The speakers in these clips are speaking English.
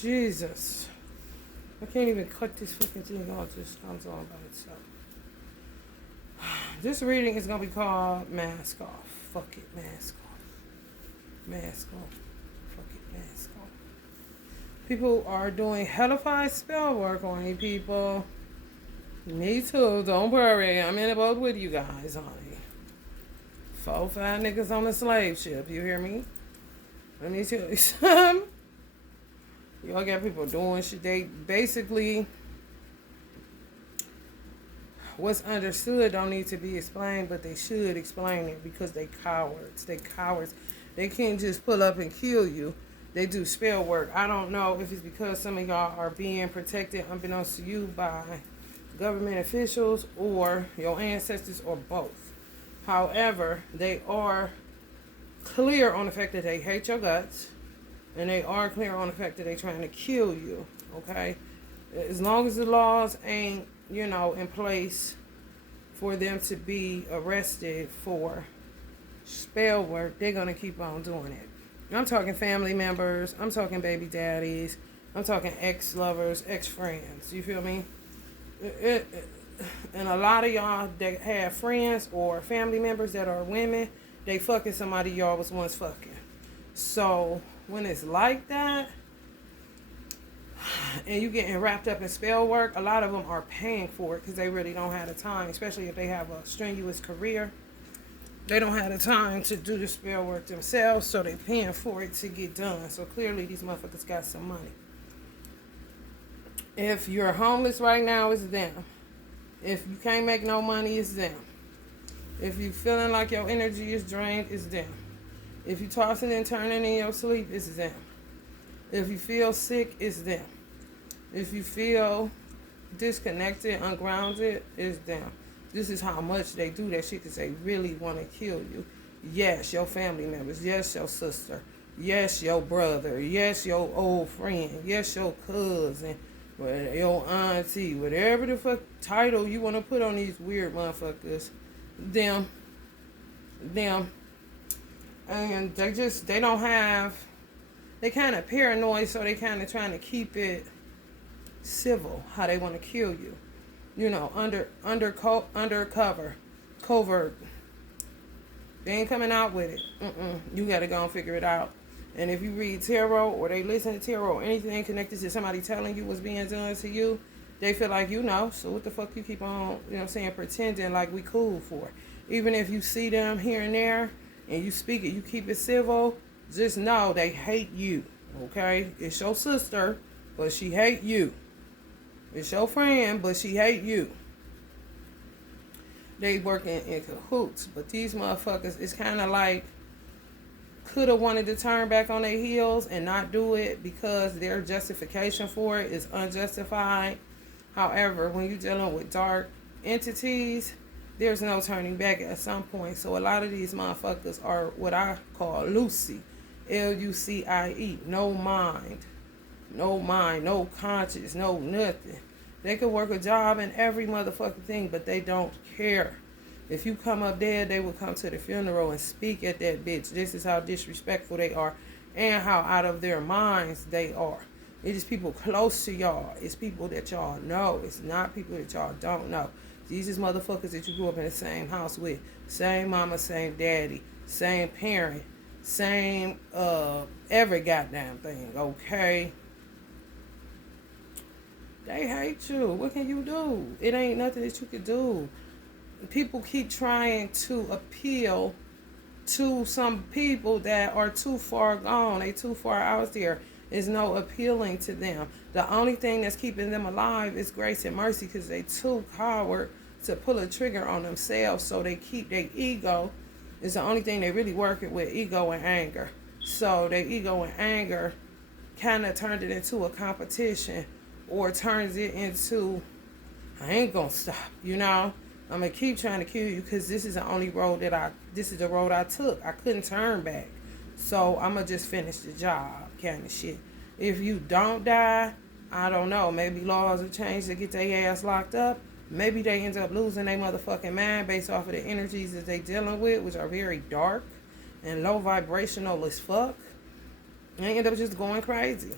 Jesus. I can't even cut this fucking thing off. It just comes on by itself. This reading is going to be called Mask Off. Fuck it, mask off. Mask off. Fuck it, mask off. People are doing hellified spell work on you people. Me too. Don't worry. I'm in a boat with you guys, honey. 4, 5 niggas on a slave ship. You hear me? Let me tell you something. Y'all got people doing shit. They basically, what's understood don't need to be explained, but they should explain it because they cowards. They cowards. They can't just pull up and kill you. They do spell work. I don't know if it's because some of y'all are being protected unbeknownst to you by government officials or your ancestors or both. However, they are clear on the fact that they hate your guts. And they are clear on the fact that they're trying to kill you, okay? As long as the laws ain't, in place for them to be arrested for spell work, they're going to keep on doing it. I'm talking family members. I'm talking baby daddies. I'm talking ex-lovers, ex-friends. You feel me? And a lot of y'all that have friends or family members that are women, they fucking somebody y'all was once fucking. So when it's like that, and you getting wrapped up in spell work, a lot of them are paying for it because they really don't have the time, especially if they have a strenuous career. They don't have the time to do the spell work themselves, so they're paying for it to get done. So clearly these motherfuckers got some money. If you're homeless right now, it's them. If you can't make no money, it's them. If you feeling like your energy is drained, it's them. If you tossing and turning in your sleep, it's them. If you feel sick, it's them. If you feel disconnected, ungrounded, it's them. This is how much they do that shit because they really want to kill you. Yes, your family members. Yes, your sister. Yes, your brother. Yes, your old friend. Yes, your cousin. Your auntie. Whatever the fuck title you want to put on these weird motherfuckers. Them. And they don't have, they kind of paranoid, so they kind of trying to keep it civil, how they want to kill you. Undercover, covert. They ain't coming out with it. You got to go and figure it out. And if you read tarot or they listen to tarot or anything connected to somebody telling you what's being done to you, they feel like so what the fuck you keep on, pretending like we cool for. Even if you see them here and there, and you speak it, you keep it civil, just know they hate you, okay? It's your sister, but she hate you. It's your friend, but she hate you. They working in cahoots, but these motherfuckers, it's kind of like, could have wanted to turn back on their heels and not do it because their justification for it is unjustified. However, when you're dealing with dark entities, there's no turning back at some point. So a lot of these motherfuckers are what I call Lucy. Lucie. No mind. No conscience. No nothing. They could work a job and every motherfucking thing, but they don't care. If you come up dead, they will come to the funeral and speak at that bitch. This is how disrespectful they are and how out of their minds they are. It is people close to y'all. It's people that y'all know. It's not people that y'all don't know. These is motherfuckers that you grew up in the same house with. Same mama, same daddy, same parent, same every goddamn thing, okay? They hate you. What can you do? It ain't nothing that you can do. People keep trying to appeal to some people that are too far gone. They too far out there. There's no appealing to them. The only thing that's keeping them alive is grace and mercy because they too coward to pull a trigger on themselves, so they keep their ego. Is the only thing they really working with, ego and anger. So their ego and anger kind of turned it into a competition, or turns it into, I ain't gonna stop, I'm gonna keep trying to kill you because this is the only road this is the road I took. I couldn't turn back. So I'm gonna just finish the job kind of shit. If you don't die, I don't know, maybe laws will change to get their ass locked up. Maybe they end up losing their motherfucking mind based off of the energies that they dealing with, which are very dark and low vibrational as fuck. And they end up just going crazy.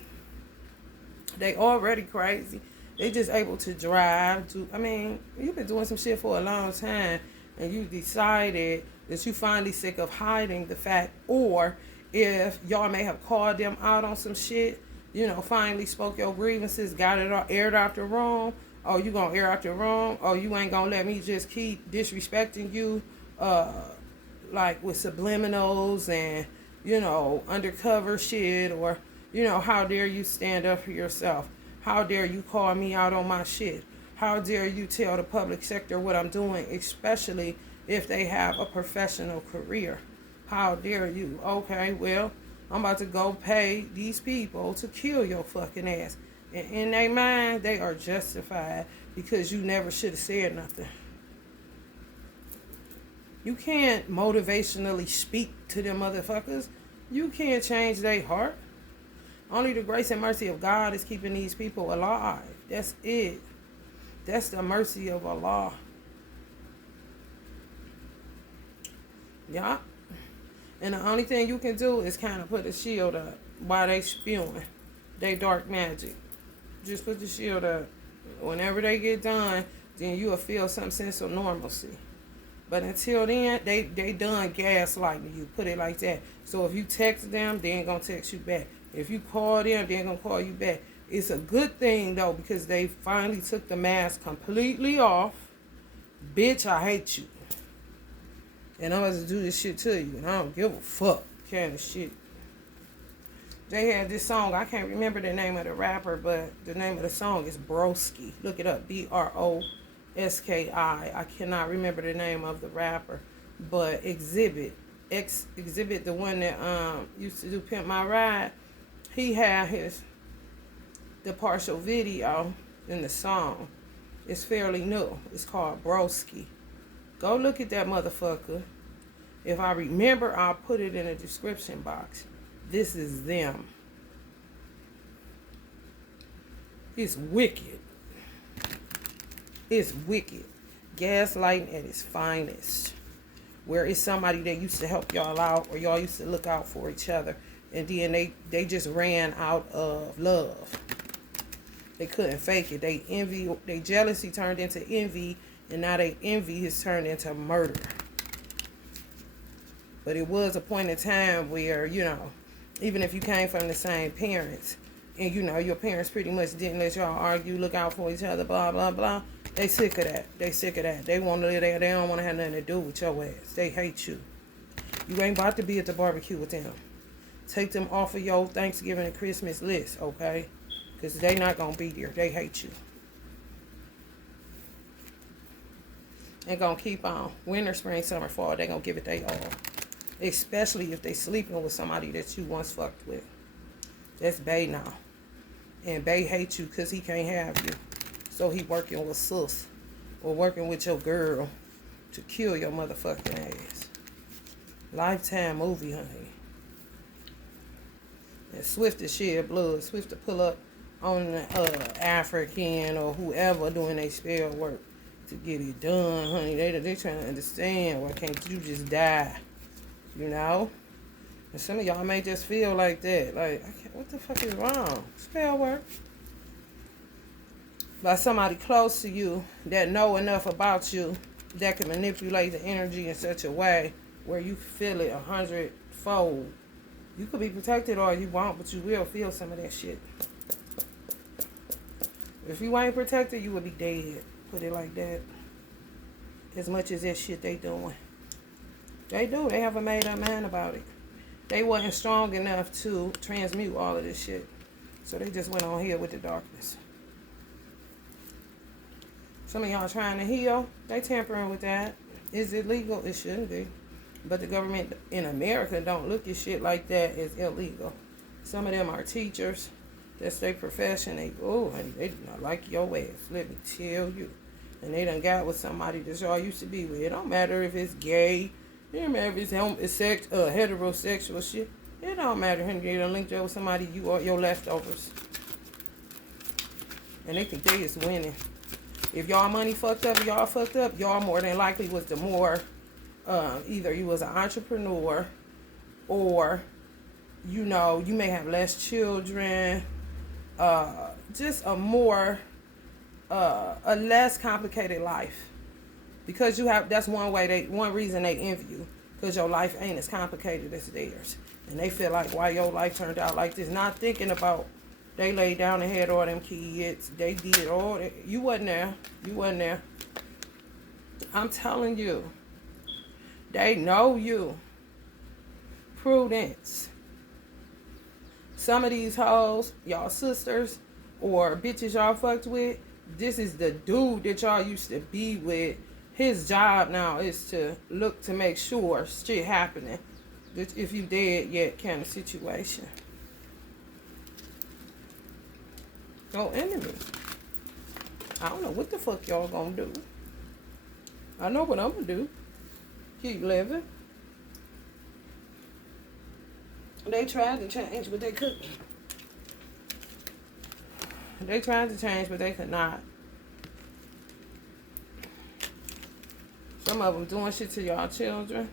They already crazy. They just able to drive. You've been doing some shit for a long time, and you decided that you finally sick of hiding the fact, or if y'all may have called them out on some shit, finally spoke your grievances, got it all aired out the room. Oh, you gonna air out the room? Oh, you ain't gonna let me just keep disrespecting you, like with subliminals and undercover shit, or how dare you stand up for yourself? How dare you call me out on my shit? How dare you tell the public sector what I'm doing, especially if they have a professional career? How dare you? Okay, well, I'm about to go pay these people to kill your fucking ass. And in their mind, they are justified because you never should have said nothing. You can't motivationally speak to them motherfuckers. You can't change their heart. Only the grace and mercy of God is keeping these people alive. That's it. That's the mercy of Allah. Yeah. And the only thing you can do is kind of put a shield up while they spewing they dark magic. Just put the shield up. Whenever they get done, then you'll feel some sense of normalcy. But until then, they done gaslighting you. Put it like that. So if you text them, they ain't gonna text you back. If you call them, they ain't gonna call you back. It's a good thing though, because they finally took the mask completely off. Bitch, I hate you. And I'm going to do this shit to you. And I don't give a fuck kind of shit. They had this song. I can't remember the name of the rapper, but the name of the song is Broski. Look it up. Broski. I cannot remember the name of the rapper. But Exhibit, the one that used to do Pimp My Ride, he had the partial video in the song. It's fairly new. It's called Broski. Go look at that motherfucker. If I remember, I'll put it in the description box. This is them. It's wicked. It's wicked. Gaslighting at its finest. Where it's somebody that used to help y'all out, or y'all used to look out for each other. And then they just ran out of love. They couldn't fake it. They jealousy turned into envy. And now they envy has turned into murder. But it was a point in time where, even if you came from the same parents, and your parents pretty much didn't let y'all argue, look out for each other, blah, blah, blah. They sick of that. They want to live there. They don't want to have nothing to do with your ass. They hate you. You ain't about to be at the barbecue with them. Take them off of your Thanksgiving and Christmas list, okay? Because they not going to be there. They hate you. And gonna keep on. Winter, spring, summer, fall, they gonna give it they all. Especially if they sleeping with somebody that you once fucked with. That's Bay now. And Bay hates you because he can't have you. So he working with sus. Or working with your girl to kill your motherfucking ass. Lifetime movie, honey. And swift to shed blood. Swift to pull up on the African or whoever doing their spell work. To get it done, honey. They trying to understand. Why can't you just die? And some of y'all may just feel like that. Like, what the fuck is wrong? Spell work. By somebody close to you that know enough about you that can manipulate the energy in such a way where you feel it 100-fold. You could be protected all you want, but you will feel some of that shit. If you ain't protected, you would be dead. Put it like that. As much as that shit they doing. They do. They have a made up mind about it. They wasn't strong enough to transmute all of this shit. So they just went on here with the darkness. Some of y'all trying to heal. They tampering with that. Is it legal? It shouldn't be. But the government in America don't look at shit like that as illegal. Some of them are teachers. That's their profession. They do not like your ass. Let me tell you. And they done got with somebody that y'all used to be with. It don't matter if it's gay. It don't matter if it's heterosexual shit. It don't matter. They done linked you with somebody, you are your leftovers. And they think they is winning. If y'all money fucked up, y'all more than likely was the more, either you was an entrepreneur or, you may have less children. just a more, a less complicated life. Because you have, that's one reason they envy you. Because your life ain't as complicated as theirs. And they feel like why your life turned out like this. Not thinking about they laid down and had all them kids. They did all that. You wasn't there. You wasn't there. I'm telling you. They know you. Prudence. Some of these hoes, y'all sisters or bitches y'all fucked with, this is the dude that y'all used to be with. His job now is to look to make sure shit happening. If you dead yet kind of situation. No enemy. I don't know what the fuck y'all gonna do. I know what I'm gonna do. Keep living. They tried to change, but they couldn't. They tried to change, but they could not. Some of them doing shit to y'all children.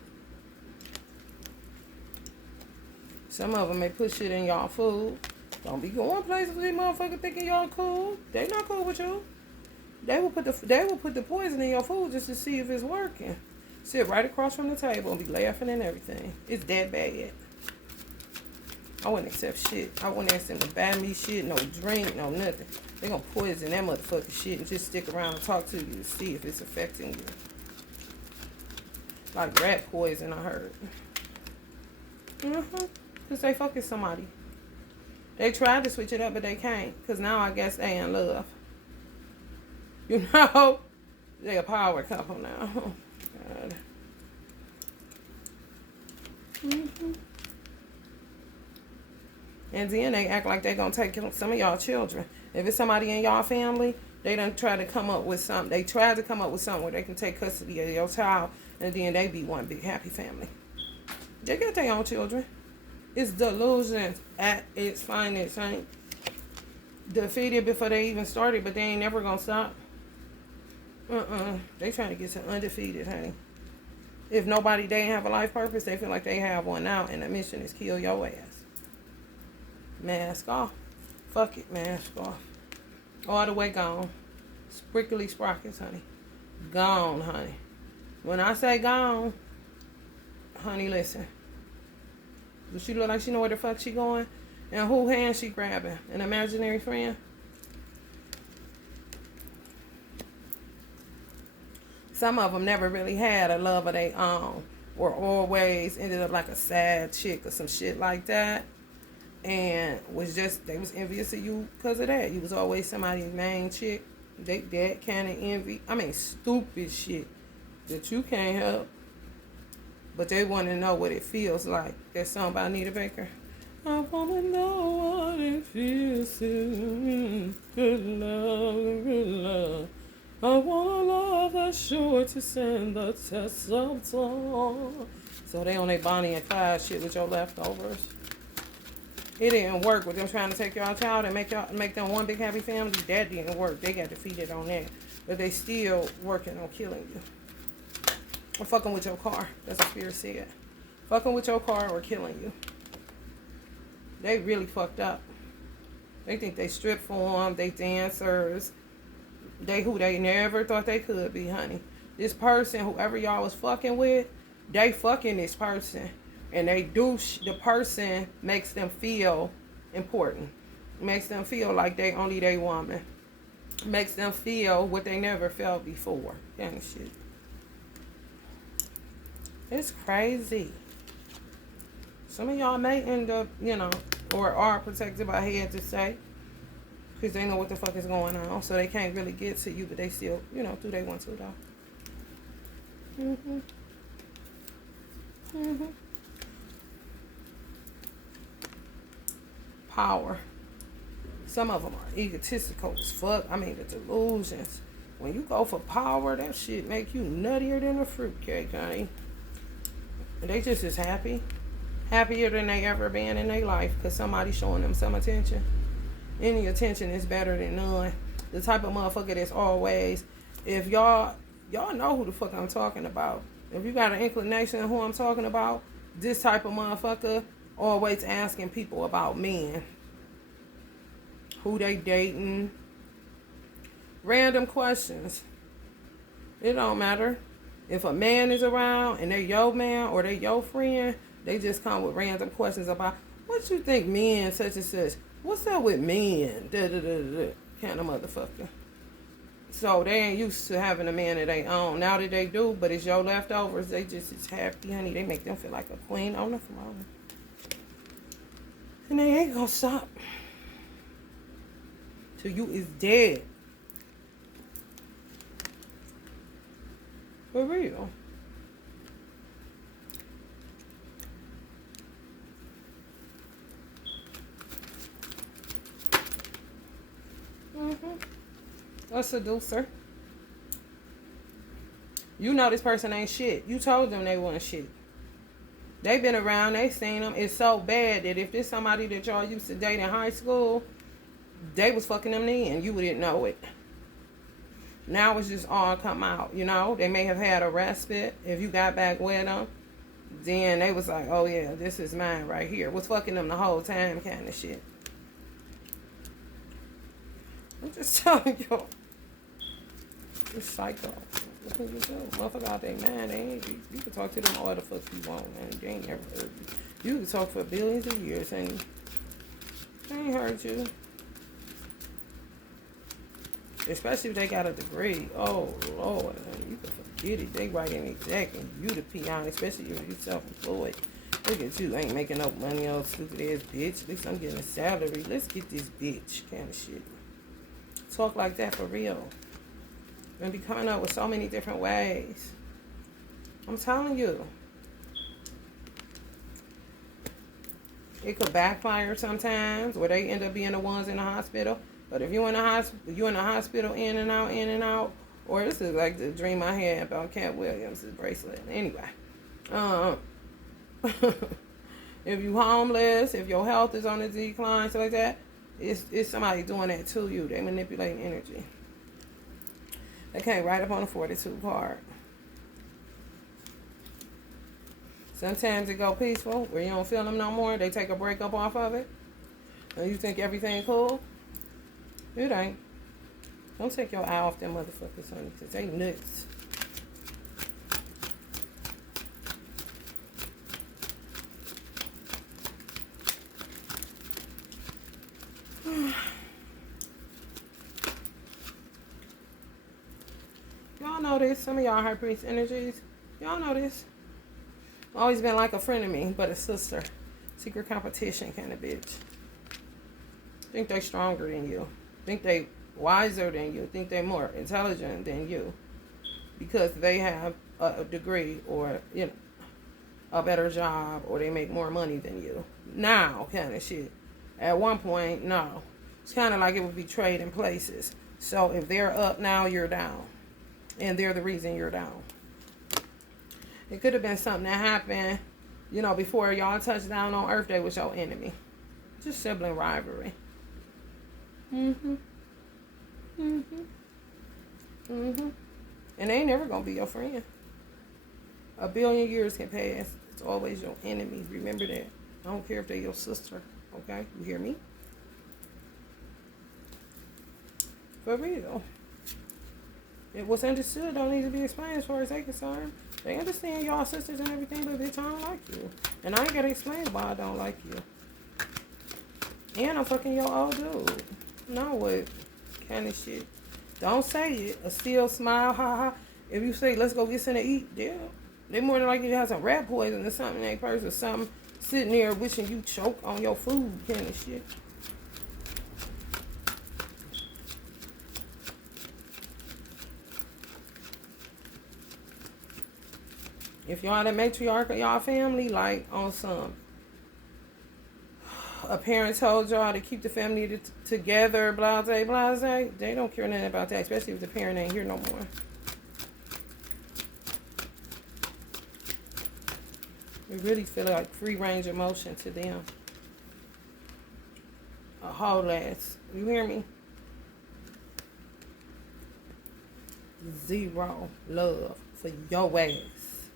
Some of them may put shit in y'all food. Don't be going places with these motherfuckers thinking y'all cool. They not cool with you. They will put the poison in your food just to see if it's working. Sit right across from the table and be laughing and everything. It's that bad. I wouldn't accept shit. I wouldn't ask them to buy me shit, no drink, no nothing. They gonna poison that motherfucking shit and just stick around and talk to you to see if it's affecting you. Like rat poison, I heard. Because they fucking somebody. They tried to switch it up, but they can't. Because now I guess they in love. You know? They a power couple now. Oh, God. And then they act like they gonna take some of y'all children. If it's somebody in y'all family, they done try to come up with something. They tried to come up with something where they can take custody of your child, and then they be one big happy family. They got their own children. It's delusions at its finest, ain't defeated before they even started, but they ain't never gonna stop. They trying to get to undefeated, honey. If nobody, they ain't have a life purpose, they feel like they have one now, and the mission is kill your ass. Mask off. Fuck it, mask off. All the way gone. Sprickly sprockets, honey. Gone, honey. When I say gone, honey, listen. Does she look like she know where the fuck she going? And who hand she grabbing? An imaginary friend? Some of them never really had a love of their own. Or always ended up like a sad chick or some shit like that. And they was envious of you because of that. You was always somebody's main chick. That kind of envy. I mean, stupid shit that you can't help. But they want to know what it feels like. That song by Anita Baker. I want to know what it feels to good love. I want a love that's sure to stand the test of time. So they on their Bonnie and Clyde shit with your leftovers. It didn't work with them trying to take y'all child and make them one big happy family. That didn't work. They got defeated on that. But they still working on killing you. Or fucking with your car. That's what Spirit said. Fucking with your car or killing you. They really fucked up. They think they strip for them. They dancers. They who they never thought they could be, honey. This person, whoever y'all was fucking with, they fucking this person. And they the person makes them feel important. Makes them feel like they only they woman. Makes them feel what they never felt before. Kind of shit. It's crazy. Some of y'all may end up, or are protected by head to say. Because they know what the fuck is going on. So they can't really get to you, but they still, do they want to, though. Power. Some of them are egotistical as fuck. I mean, the delusions. When you go for power, that shit make you nuttier than a fruitcake, honey. And they just as happy. Happier than they ever been in their life because somebody's showing them some attention. Any attention is better than none. The type of motherfucker that's always, if y'all know who the fuck I'm talking about. If you got an inclination of who I'm talking about, this type of motherfucker always asking people about men. who they dating, random questions. It don't matter. If a man is around and they your man or they your friend, they just come with random questions about what you think men such and such. What's up with men? Da da da da. Kind of motherfucker. So they ain't used to having a man that they own. Now that they do, but it's your leftovers, they just is happy, honey. They make them feel like a queen on the throne. And they ain't gonna stop till you is dead. For real. A seducer. You know this person ain't shit. You told them they weren't shit. They been around, they seen them. It's so bad that if there's somebody that y'all used to date in high school, they was fucking them then. You didn't know it. Now it's just all come out, you know. They may have had a respite. If you got back with them, then they was like, oh yeah, this is mine right here. Was fucking them the whole time kind of shit. I'm just telling you. It's psycho. What can you do? Motherfucker out there, man, they ain't, you can talk to them all the fuck you want, man. They ain't never heard you. You can talk for billions of years and they ain't heard you. Especially if they got a degree. Oh, Lord. You can forget it. They writing exactly. You the peon, especially if you self-employed. Look at you. Ain't making no money on stupid ass bitch. At least I'm getting a salary. Let's get this bitch kind of shit. Talk like that for real. And be coming up with so many different ways. I'm telling you. It could backfire sometimes where they end up being the ones in the hospital. But if you're in the hospital in and out, or this is like the dream I had about Cat Williams' bracelet. Anyway, if you homeless, if your health is on the decline, stuff like that, it's somebody doing that to you. They manipulating energy. They can't write up on a 42 card. Sometimes it go peaceful, where you don't feel them no more. They take a break up off of it. And you think everything cool. It ain't. Don't take your eye off them motherfuckers, honey, because they nuts. Y'all know this. Some of y'all high priest energies. Y'all know this. Always been like a friend of me, but a sister. Secret competition kind of bitch. Think they stronger than you. Think they wiser than you. Think they more intelligent than you. Because they have a degree or, you know, a better job or they make more money than you. Now kind of shit. At one point, no. It's kind of like it would be trading places. So if they're up now, you're down. And they're the reason you're down. It could have been something that happened, you know, before y'all touched down on Earth Day with your enemy. Just sibling rivalry. And they ain't never gonna be your friend. A billion years can pass. It's always your enemy. Remember that. I don't care if they're your sister. Okay? You hear me? For real. It was understood. Don't need to be explained as far as they're concerned. They understand y'all sisters and everything, but bitch, I don't like you. And I ain't gotta explain why I don't like you. And I'm fucking your old dude. No, what kind of shit? Don't say it. A still smile, ha ha. If you say, let's go get something to eat, yeah. They more than likely to have some rat poison or something in their purse or something sitting there wishing you choke on your food kind of shit. If y'all the matriarch of y'all family, like on some, a parent told y'all to keep the family together, blase, blase, they don't care nothing about that, especially if the parent ain't here no more. It really feel like free range of motion to them. A whole ass. You hear me? Zero love for your ass.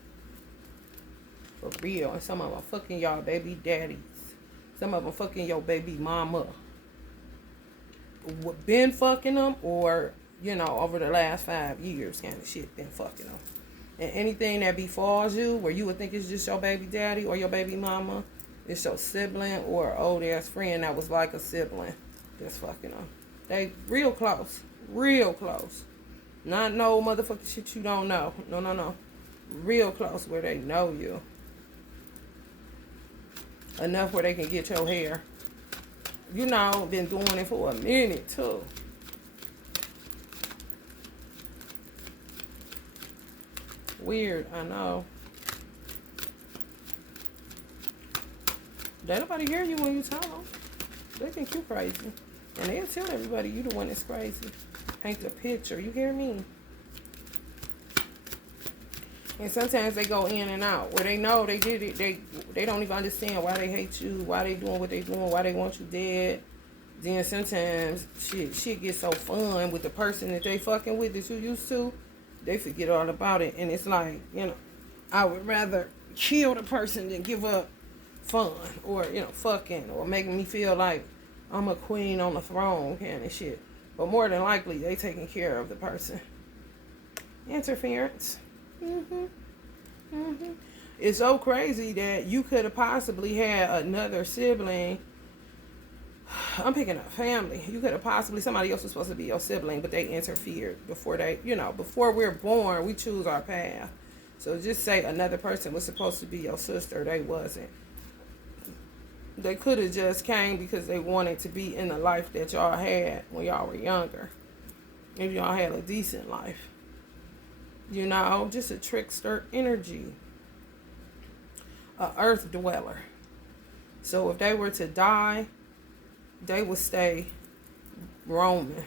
For real. And some of them fucking y'all baby daddies. Some of them fucking your baby mama. been fucking them, or over the last 5 years kind of shit been fucking them. And anything that befalls you where you would think it's just your baby daddy or your baby mama, it's your sibling or old ass friend that was like a sibling that's fucking them. They real close. Real close. Not no motherfucking shit you don't know. No. Real close where they know you. Enough where they can get your hair. Been doing it for a minute too. Weird, I know. Don't nobody hear you when you tell them. They think you crazy. And they'll tell everybody you the one that's crazy. Paint the picture, you hear me? And sometimes they go in and out. Where they know they did it, they don't even understand why they hate you, why they doing what they doing, why they want you dead. Then sometimes shit gets so fun with the person that they fucking with that you used to. They forget all about it. And it's like, I would rather kill the person than give up fun or, fucking or making me feel like I'm a queen on the throne kind of shit. But more than likely, they taking care of the person. Interference. It's so crazy that you could have possibly had another sibling. I'm picking up family. You could have possibly, somebody else was supposed to be your sibling, but they interfered before before we're born, we choose our path. So just say another person was supposed to be your sister, they wasn't. They could have just came because they wanted to be in the life that y'all had when y'all were younger. If y'all had a decent life. Just a trickster energy. A earth dweller. So if they were to die, they would stay roaming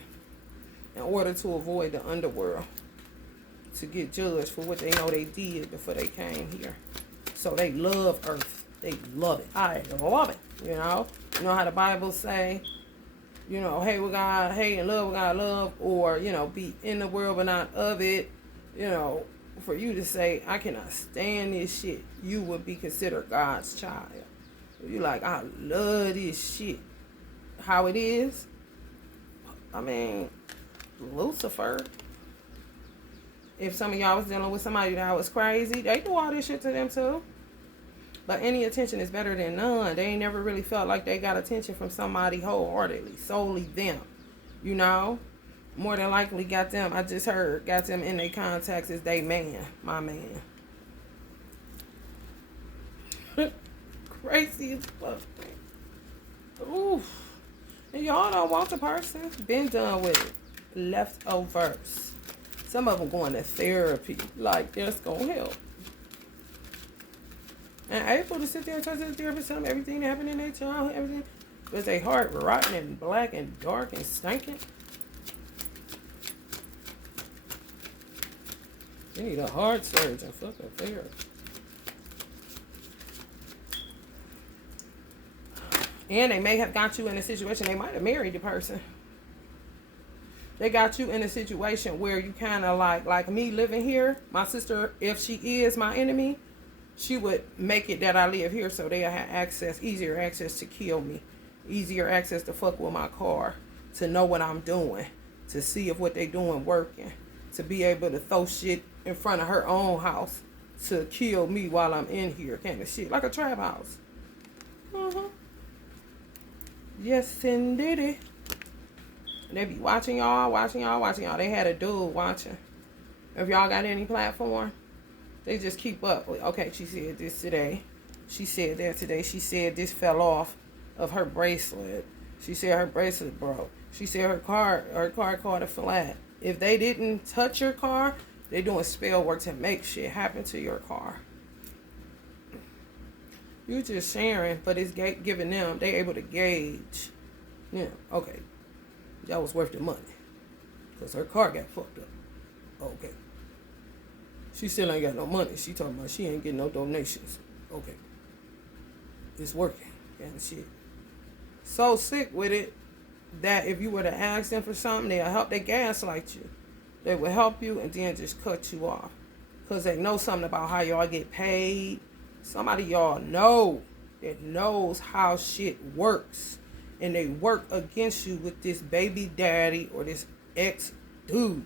in order to avoid the underworld, to get judged for what they know they did before they came here. So they love earth. They love it. I love it. You know how the Bible say, hate with God, hate and love with God, love, or, be in the world but not of it. For you to say, I cannot stand this shit, you would be considered God's child. You like, I love this shit. How it is, I mean, Lucifer. If some of y'all was dealing with somebody that was crazy, they do all this shit to them too. But any attention is better than none. They ain't never really felt like they got attention from somebody wholeheartedly, solely them. More than likely got them, I just heard, got them in their contacts as they man, my man. Crazy as fuck. Oof. And y'all don't want the person. Been done with it. Leftovers. Some of them going to therapy. Like, that's going to help. And able to sit there and talk to the therapist, tell them everything that happened in their childhood, everything. Because their heart rotten and black and dark and stinking. You need a heart surgeon. Fuck a therapist. And they may have got you in a situation, they might have married the person. They got you in a situation where you kind of like me living here. My sister, if she is my enemy, she would make it that I live here so they'll have easier access to kill me. Easier access to fuck with my car. To know what I'm doing. To see if what they doing working. To be able to throw shit in front of her own house. To kill me while I'm in here kind of shit. Like a trap house. Yes, indeed. They be watching y'all. They had a dude watching. If y'all got any platform, they just keep up. Okay, she said this today. She said that today. She said this fell off of her bracelet. She said her bracelet broke. She said her car caught a flat. If they didn't touch your car, they doing spell work to make shit happen to your car. You just sharing, but it's giving them, they able to gauge, okay, that was worth the money. Because her car got fucked up. Okay. She still ain't got no money. She talking about she ain't getting no donations. Okay. It's working. And shit. So sick with it that if you were to ask them for something, they'll help, they gaslight you. They will help you and then just cut you off. Because they know something about how y'all get paid. Somebody y'all know that knows how shit works. and they work against you with this baby daddy or this ex dude.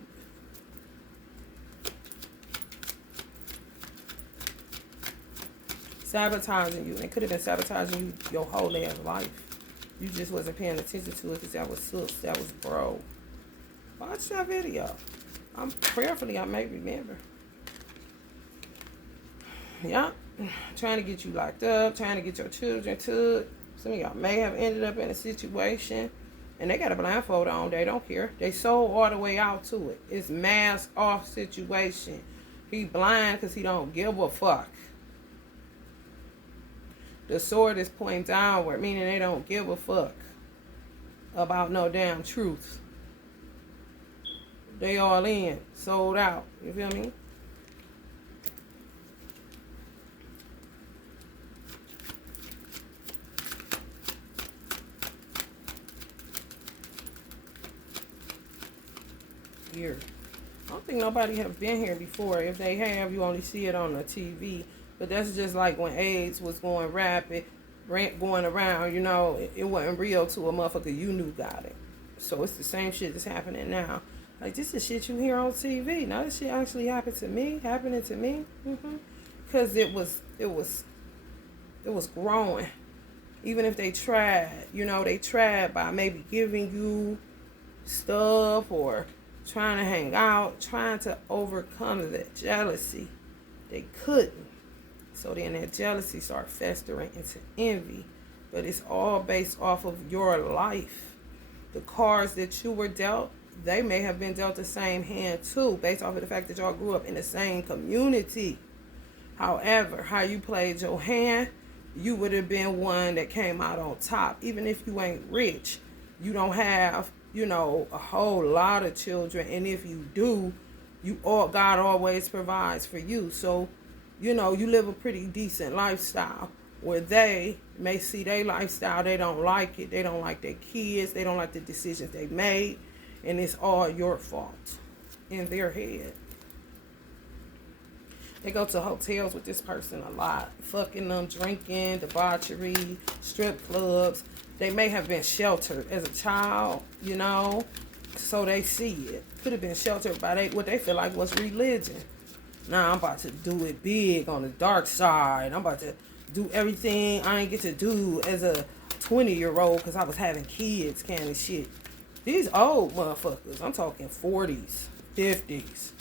Sabotaging you. It could have been sabotaging you your whole ass life. You just wasn't paying attention to it because that was sus, that was bro. Watch that video. Prayerfully I may remember. Yeah. Trying to get you locked up, trying to get your children to it. Some of y'all may have ended up in a situation and they got a blindfold on. They don't care. They sold all the way out to it. It's mask off situation. He blind because he don't give a fuck. The sword is pointing downward, meaning they don't give a fuck about no damn truth. They all in, sold out. You feel me? Here. I don't think nobody have been here before. If they have, you only see it on the TV. But that's just like when AIDS was going rapid, going around, you know, it wasn't real to a motherfucker you knew got it. So it's the same shit that's happening now. Like, this is shit you hear on TV. Now this shit actually happening to me. Because it was growing. Even if they tried, you know, they tried by maybe giving you stuff or trying to hang out, trying to overcome that jealousy. They couldn't. So then that jealousy started festering into envy. But it's all based off of your life. The cards that you were dealt, they may have been dealt the same hand too, based off of the fact that y'all grew up in the same community. However, how you played your hand, you would have been one that came out on top. Even if you ain't rich, you don't have, you know, a whole lot of children. And if you do, God always provides for you. So, you know, you live a pretty decent lifestyle where they may see their lifestyle. They don't like it. They don't like their kids. They don't like the decisions they made. And it's all your fault in their head. They go to hotels with this person a lot. Fucking them, drinking, debauchery, strip clubs. They may have been sheltered as a child, you know, so they see it. Could have been sheltered by what they feel like was religion. Now I'm about to do it big on the dark side. I'm about to do everything I ain't get to do as a 20-year-old because I was having kids kind of shit. These old motherfuckers, I'm talking 40s, 50s.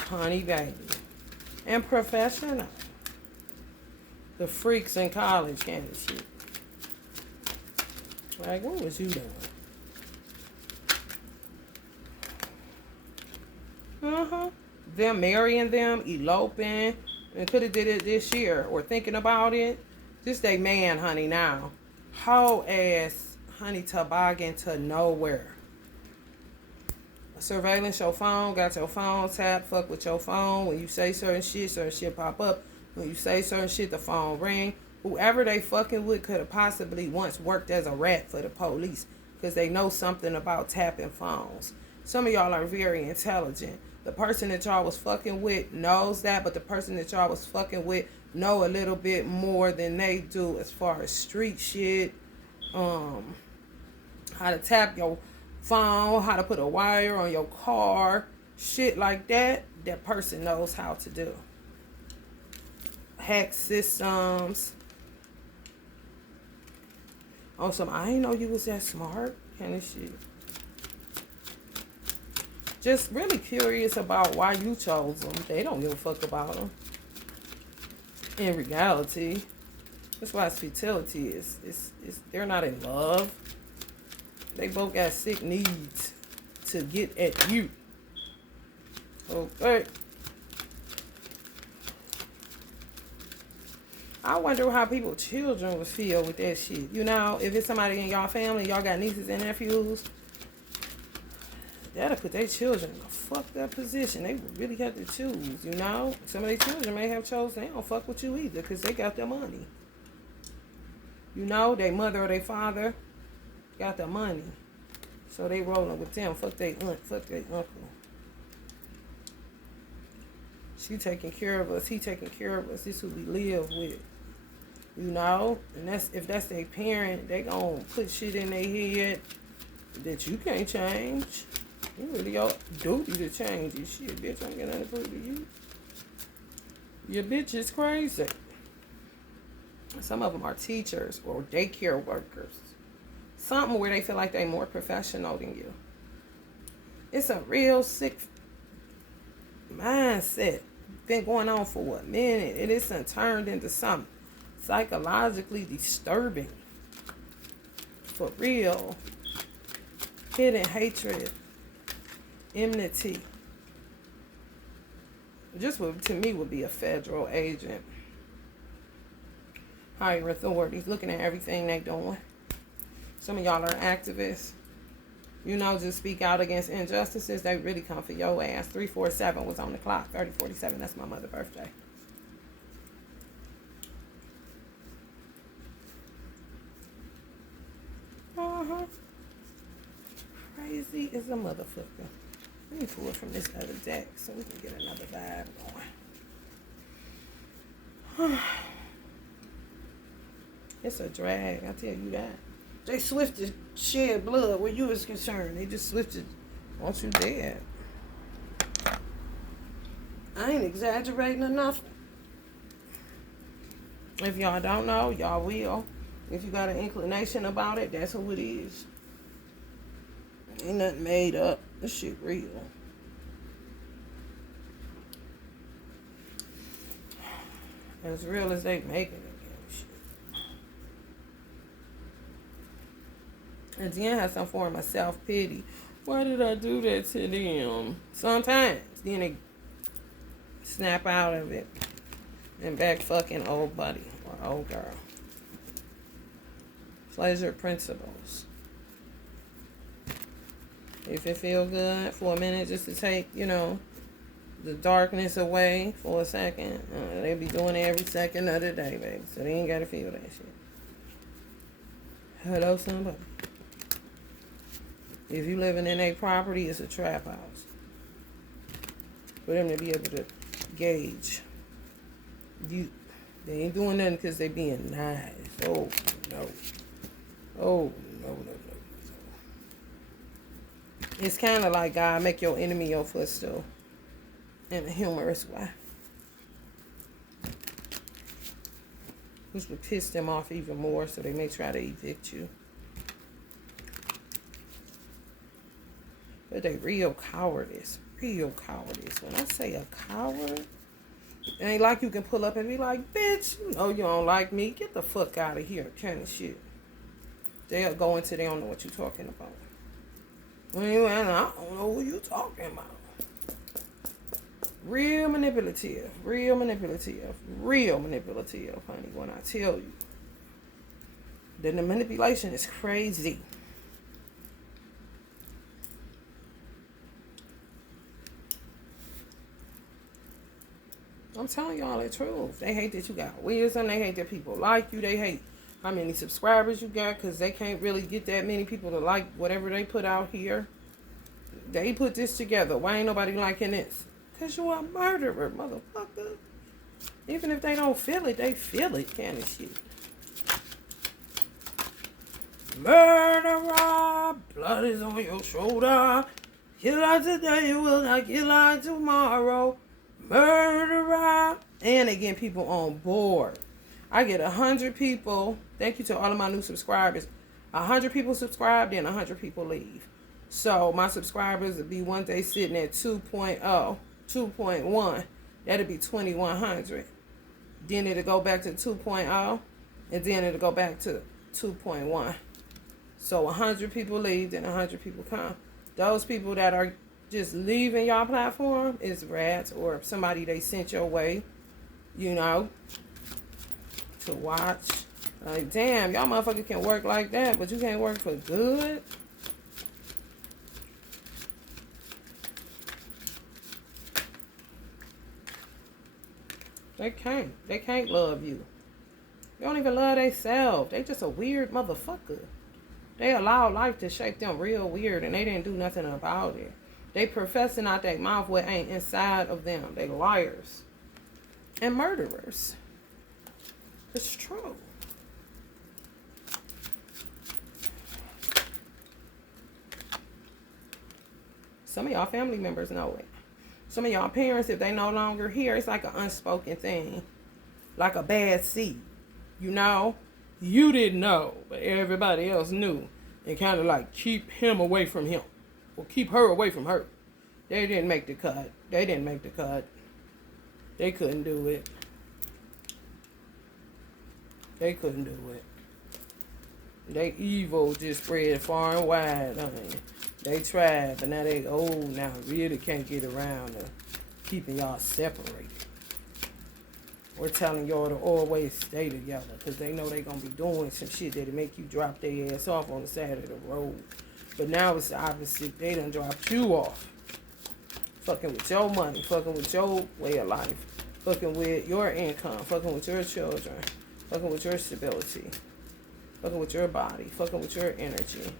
Honey baby. And professional. The freaks in college kind of shit. Like, what was you doing? Them marrying them, eloping, and could have did it this year or thinking about it. Just a man, honey, now. Whole ass, honey, toboggan to nowhere. Surveillance your phone, got your phone tapped, fuck with your phone. When you say certain shit pop up. When you say certain shit, the phone ring. Whoever they fucking with could have possibly once worked as a rat for the police because they know something about tapping phones. Some of y'all are very intelligent. The person that y'all was fucking with knows that, but the person that y'all was fucking with know a little bit more than they do as far as street shit, how to tap your phone, how to put a wire on your car, shit like that. That person knows how to do. Hack systems. On some, I didn't know you was that smart kind of shit. Just really curious about why you chose them. They don't give a fuck about them. In reality, that's why it's futility. It's they're not in love. They both got sick needs to get at you. Okay. I wonder how people's children would feel with that shit. You know, if it's somebody in y'all family, y'all got nieces and nephews, that'll put their children in a fucked up position. They would really have to choose, you know? Some of their children may have chosen they don't fuck with you either because they got their money. You know, their mother or their father got the money. So they rolling with them. Fuck their aunt, fuck their uncle. She taking care of us. He taking care of us. This is who we live with. You know? And that's if that's their parent, they gonna put shit in their head that you can't change. You really your duty to change this shit, bitch. I'm gonna prove to you. Your bitch is crazy. Some of them are teachers or daycare workers. Something where they feel like they're more professional than you. It's a real sick mindset. Been going on for a minute. It isn't turned into something psychologically disturbing. For real. Hidden hatred. Enmity. Just would, to me, would be a federal agent. Higher authorities looking at everything they doing. Some of y'all are activists. You know, just speak out against injustices. They really come for your ass. 347 was on the clock. 3047, that's my mother's birthday. Crazy is a motherfucker. Let me pull it from this other deck so we can get another vibe going. It's a drag, I tell you that. They swift to shed blood where you was concerned. They just swift to want you dead. I ain't exaggerating enough. If y'all don't know, y'all will. If you got an inclination about it, that's who it is. Ain't nothing made up. This shit real. As real as they making it. And then have some form of self-pity. Why did I do that to them? Sometimes. Then they snap out of it. And back fucking old buddy or old girl. Pleasure principles. If it feel good for a minute just to take, you know, the darkness away for a second. They be doing it every second of the day, baby. So they ain't got to feel that shit. Hello, somebody. If you living in a property, it's a trap house. For them to be able to gauge. They ain't doing nothing because they being nice. Oh, no. Oh, no. It's kind of like God make your enemy your footstool. In a humorous way. Which would piss them off even more, so they may try to evict you. But they real cowardice. Real cowardice. When I say a coward, it ain't like you can pull up and be like, bitch, you know you don't like me. Get the fuck out of here, kind of shit. They'll go into they don't know what you're talking about. Well, I don't know what you talking about. Real manipulative, honey, when I tell you. Then the manipulation is crazy. I'm telling y'all the truth. They hate that you got wisdom. They hate that people like you. They hate how many subscribers you got because they can't really get that many people to like whatever they put out here. They put this together. Why ain't nobody liking this? Because you a murderer, motherfucker. Even if they don't feel it, they feel it kind of shit. Murderer, blood is on your shoulder. Killer today, you will not kill tomorrow. Murderer. And they get people on board. I get 100 people. Thank you to all of my new subscribers. 100 people subscribe, then 100 people leave. So my subscribers would be one day sitting at 2.0, 2.1. That'd be 2,100. Then it'll go back to 2.0, and then it'll go back to 2.1. So 100 people leave, then 100 people come. Those people that are just leaving y'all platform is rats or somebody they sent your way, you know, to watch. Like, damn, y'all motherfucker can work like that, but you can't work for good. They can't love you. They don't even love themselves. They just a weird motherfucker. They allow life to shape them real weird, and they didn't do nothing about it. They professing out their mouth what ain't inside of them. They liars and murderers. It's true. Some of y'all family members know it. Some of y'all parents, if they no longer here, it's like an unspoken thing. Like a bad seed. You know? You didn't know, but everybody else knew. And kind of like keep him away from him. Or keep her away from her. They didn't make the cut. They didn't make the cut. They couldn't do it. They couldn't do it. They evil just spread far and wide, honey. They tried, but now they old now. Really can't get around to keeping y'all separated. We're telling y'all to always stay together because they know they going to be doing some shit that'll make you drop their ass off on the side of the road. But now it's the opposite. They done dropped you off. Fucking with your money. Fucking with your way of life. Fucking with your income. Fucking with your children. Fucking with your stability. Fucking with your body. Fucking with your energy.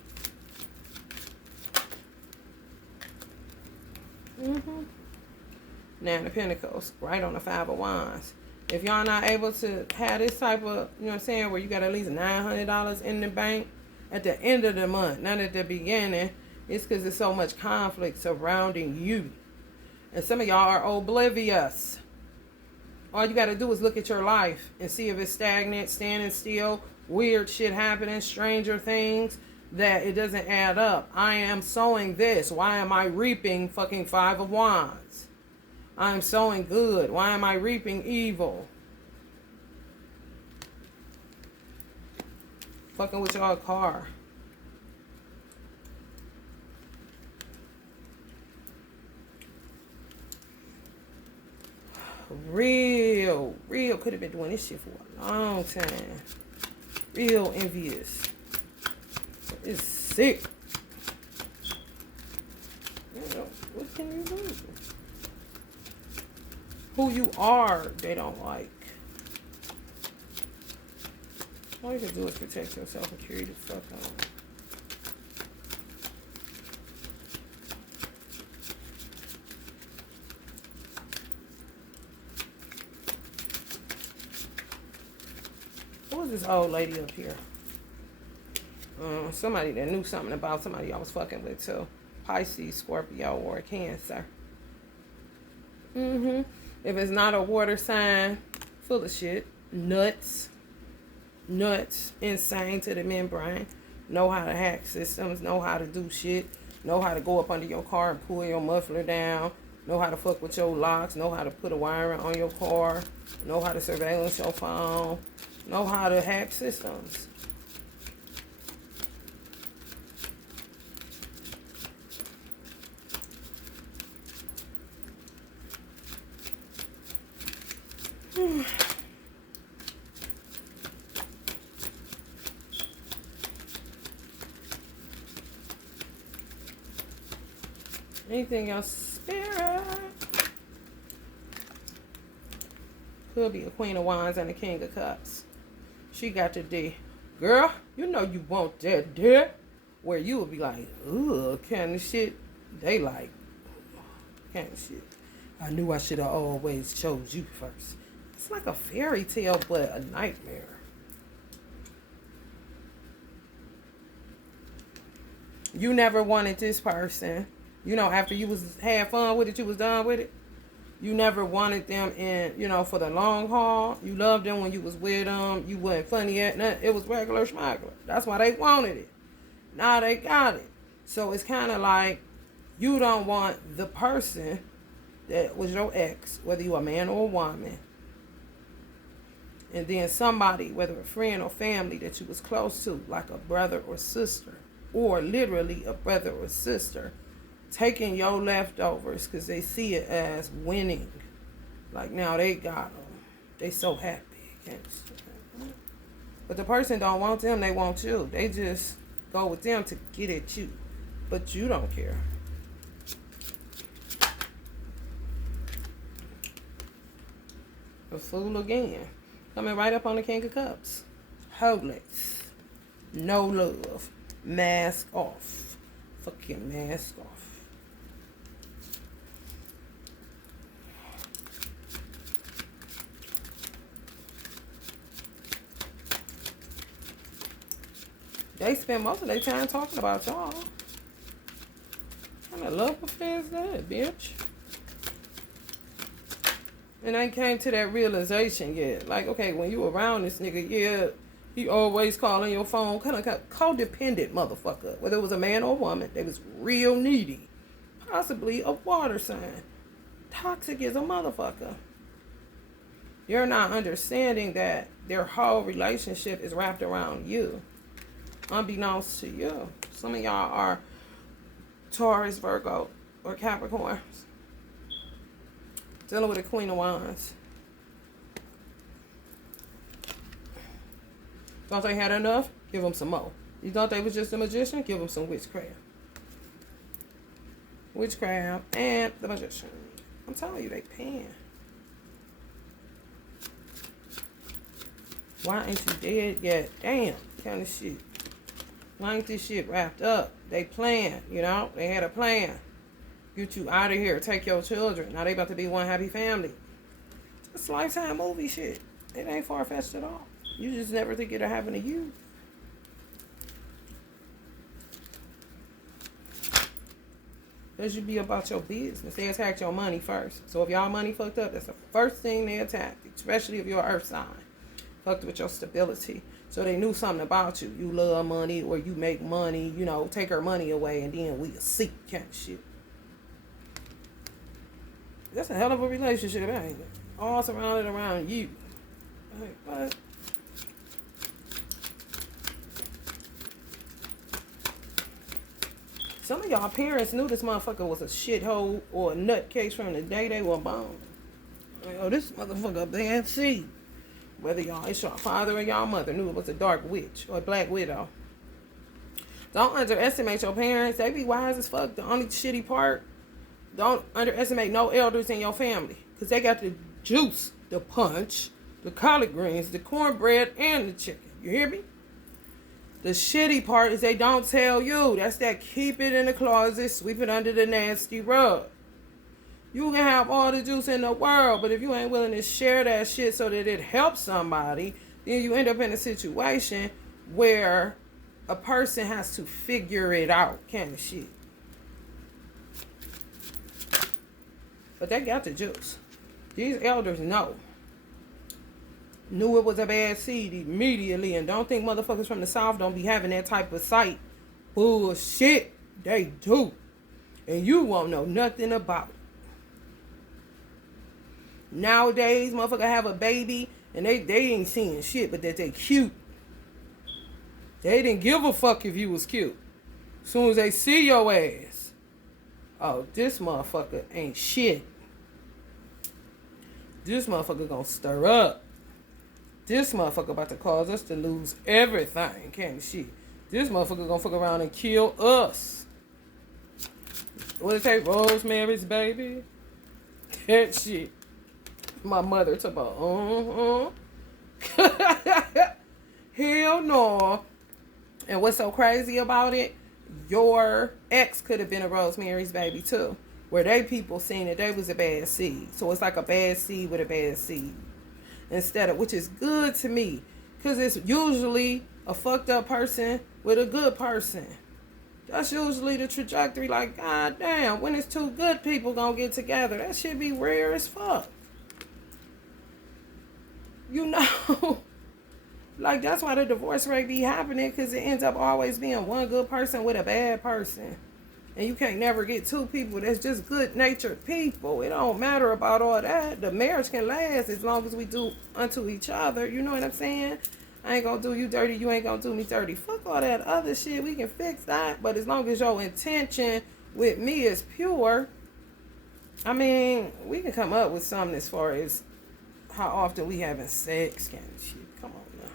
Nine of Pentacles. Right on the Five of Wands. If y'all not able to have this type of, you know what I'm saying, where you got at least $900 in the bank at the end of the month, not at the beginning, it's because there's so much conflict surrounding you. And some of y'all are oblivious. All you got to do is look at your life and see if it's stagnant, standing still, weird shit happening, stranger things, that it doesn't add up. I am sowing this. Why am I reaping fucking Five of Wands? I'm sowing good. Why am I reaping evil? Fucking with y'all car. Real could have been doing this shit for a long time. Real envious. It's sick. You know, what can you do? Who you are, they don't like. All you can do is protect yourself and carry the fuck on. Who was this old lady up here? Somebody that knew something about somebody I was fucking with too. Pisces, Scorpio, or Cancer. If it's not a water sign, full of shit. Nuts, insane to the membrane. Know how to hack systems, know how to do shit. Know how to go up under your car and pull your muffler down. Know how to fuck with your locks. Know how to put a wiring on your car. Know how to surveillance your phone. Know how to hack systems. Anything else, Spirit? Could be a Queen of Wands and a King of Cups. She got the D. Girl, you know you want that dick. Where you would be like, ugh, kind of shit. They like, kind of shit. I knew I should have always chose you first. It's like a fairy tale, but a nightmare. You never wanted this person. You know, after you had fun with it, you was done with it. You never wanted them in, you know, for the long haul. You loved them when you was with them. You wasn't funny at nothing. It was regular schmaggler. That's why they wanted it. Now they got it. So it's kind of like you don't want the person that was your ex, whether you a man or a woman. And then somebody, whether a friend or family that you was close to, like a brother or sister, or literally a brother or sister, taking your leftovers because they see it as winning. Like now they got them. They so happy. But the person don't want them, they want you. They just go with them to get at you. But you don't care. A fool again. Coming right up on the King of Cups. Hopeless. No love. Mask off. Fucking mask off. They spend most of their time talking about y'all. What kind of love affair is that, bitch? And I came to that realization yet. Like, okay, when you around this nigga, yeah, he always calling your phone. Kind of codependent motherfucker. Whether it was a man or a woman, they was real needy. Possibly a water sign. Toxic as a motherfucker. You're not understanding that their whole relationship is wrapped around you. Unbeknownst to you. Some of y'all are Taurus, Virgo, or Capricorns. Dealing with a Queen of Wands. Thought they had enough? Give them some more. You thought they was just a magician? Give them some witchcraft. Witchcraft and the magician. I'm telling you, they paying. Why ain't you dead yet? Damn, kind of shit. Why ain't this shit wrapped up? They planned, you know? They had a plan. Get you out of here. Take your children. Now they about to be one happy family. It's Lifetime movie shit. It ain't far-fetched at all. You just never think it'll happen to you. Because you be about your business. They attack your money first. So if y'all money fucked up, that's the first thing they attack. Especially if you're an earth sign. Fucked with your stability. So they knew something about you. You love money or you make money. You know, take her money away and then we'll see kind of shit. That's a hell of a relationship, ain't it? All surrounded around you. Like, what? Some of y'all parents knew this motherfucker was a shithole or a nutcase from the day they were born. Like, oh, this motherfucker bad seed. Whether y'all, it's your father or y'all mother knew it was a dark witch or a black widow. Don't underestimate your parents. They be wise as fuck. The only shitty part, don't underestimate no elders in your family. Because they got the juice, the punch, the collard greens, the cornbread, and the chicken. You hear me? The shitty part is they don't tell you. That's that keep it in the closet, sweep it under the nasty rug. You can have all the juice in the world, but if you ain't willing to share that shit so that it helps somebody, then you end up in a situation where a person has to figure it out kind of shit. But they got the juice. These elders knew it was a bad seed immediately, and don't think motherfuckers from the South don't be having that type of sight. Bullshit. They do. And you won't know nothing about it. Nowadays, motherfucker have a baby, and they ain't seeing shit, but that they cute. They didn't give a fuck if you was cute. As soon as they see your ass, oh, this motherfucker ain't shit. This motherfucker gonna stir up. This motherfucker about to cause us to lose everything, kind of shit. This motherfucker gonna fuck around and kill us. What it take, Rosemary's Baby? That shit. My mother talk about, hell no. And what's so crazy about it? Your ex could have been a Rosemary's Baby too. Where they people seen that they was a bad seed. So it's like a bad seed with a bad seed. Instead of, which is good to me. Because it's usually a fucked up person with a good person. That's usually the trajectory. Like, god damn, when it's two good people gonna get together, that shit be rare as fuck. You know, like that's why the divorce rate be happening, because it ends up always being one good person with a bad person. And you can't never get two people that's just good-natured people. It don't matter about all that. The marriage can last as long as we do unto each other. You know what I'm saying? I ain't gonna do you dirty. You ain't gonna do me dirty. Fuck all that other shit. We can fix that. But as long as your intention with me is pure, I mean, we can come up with something as far as how often we having sex kind of shit. Come on now.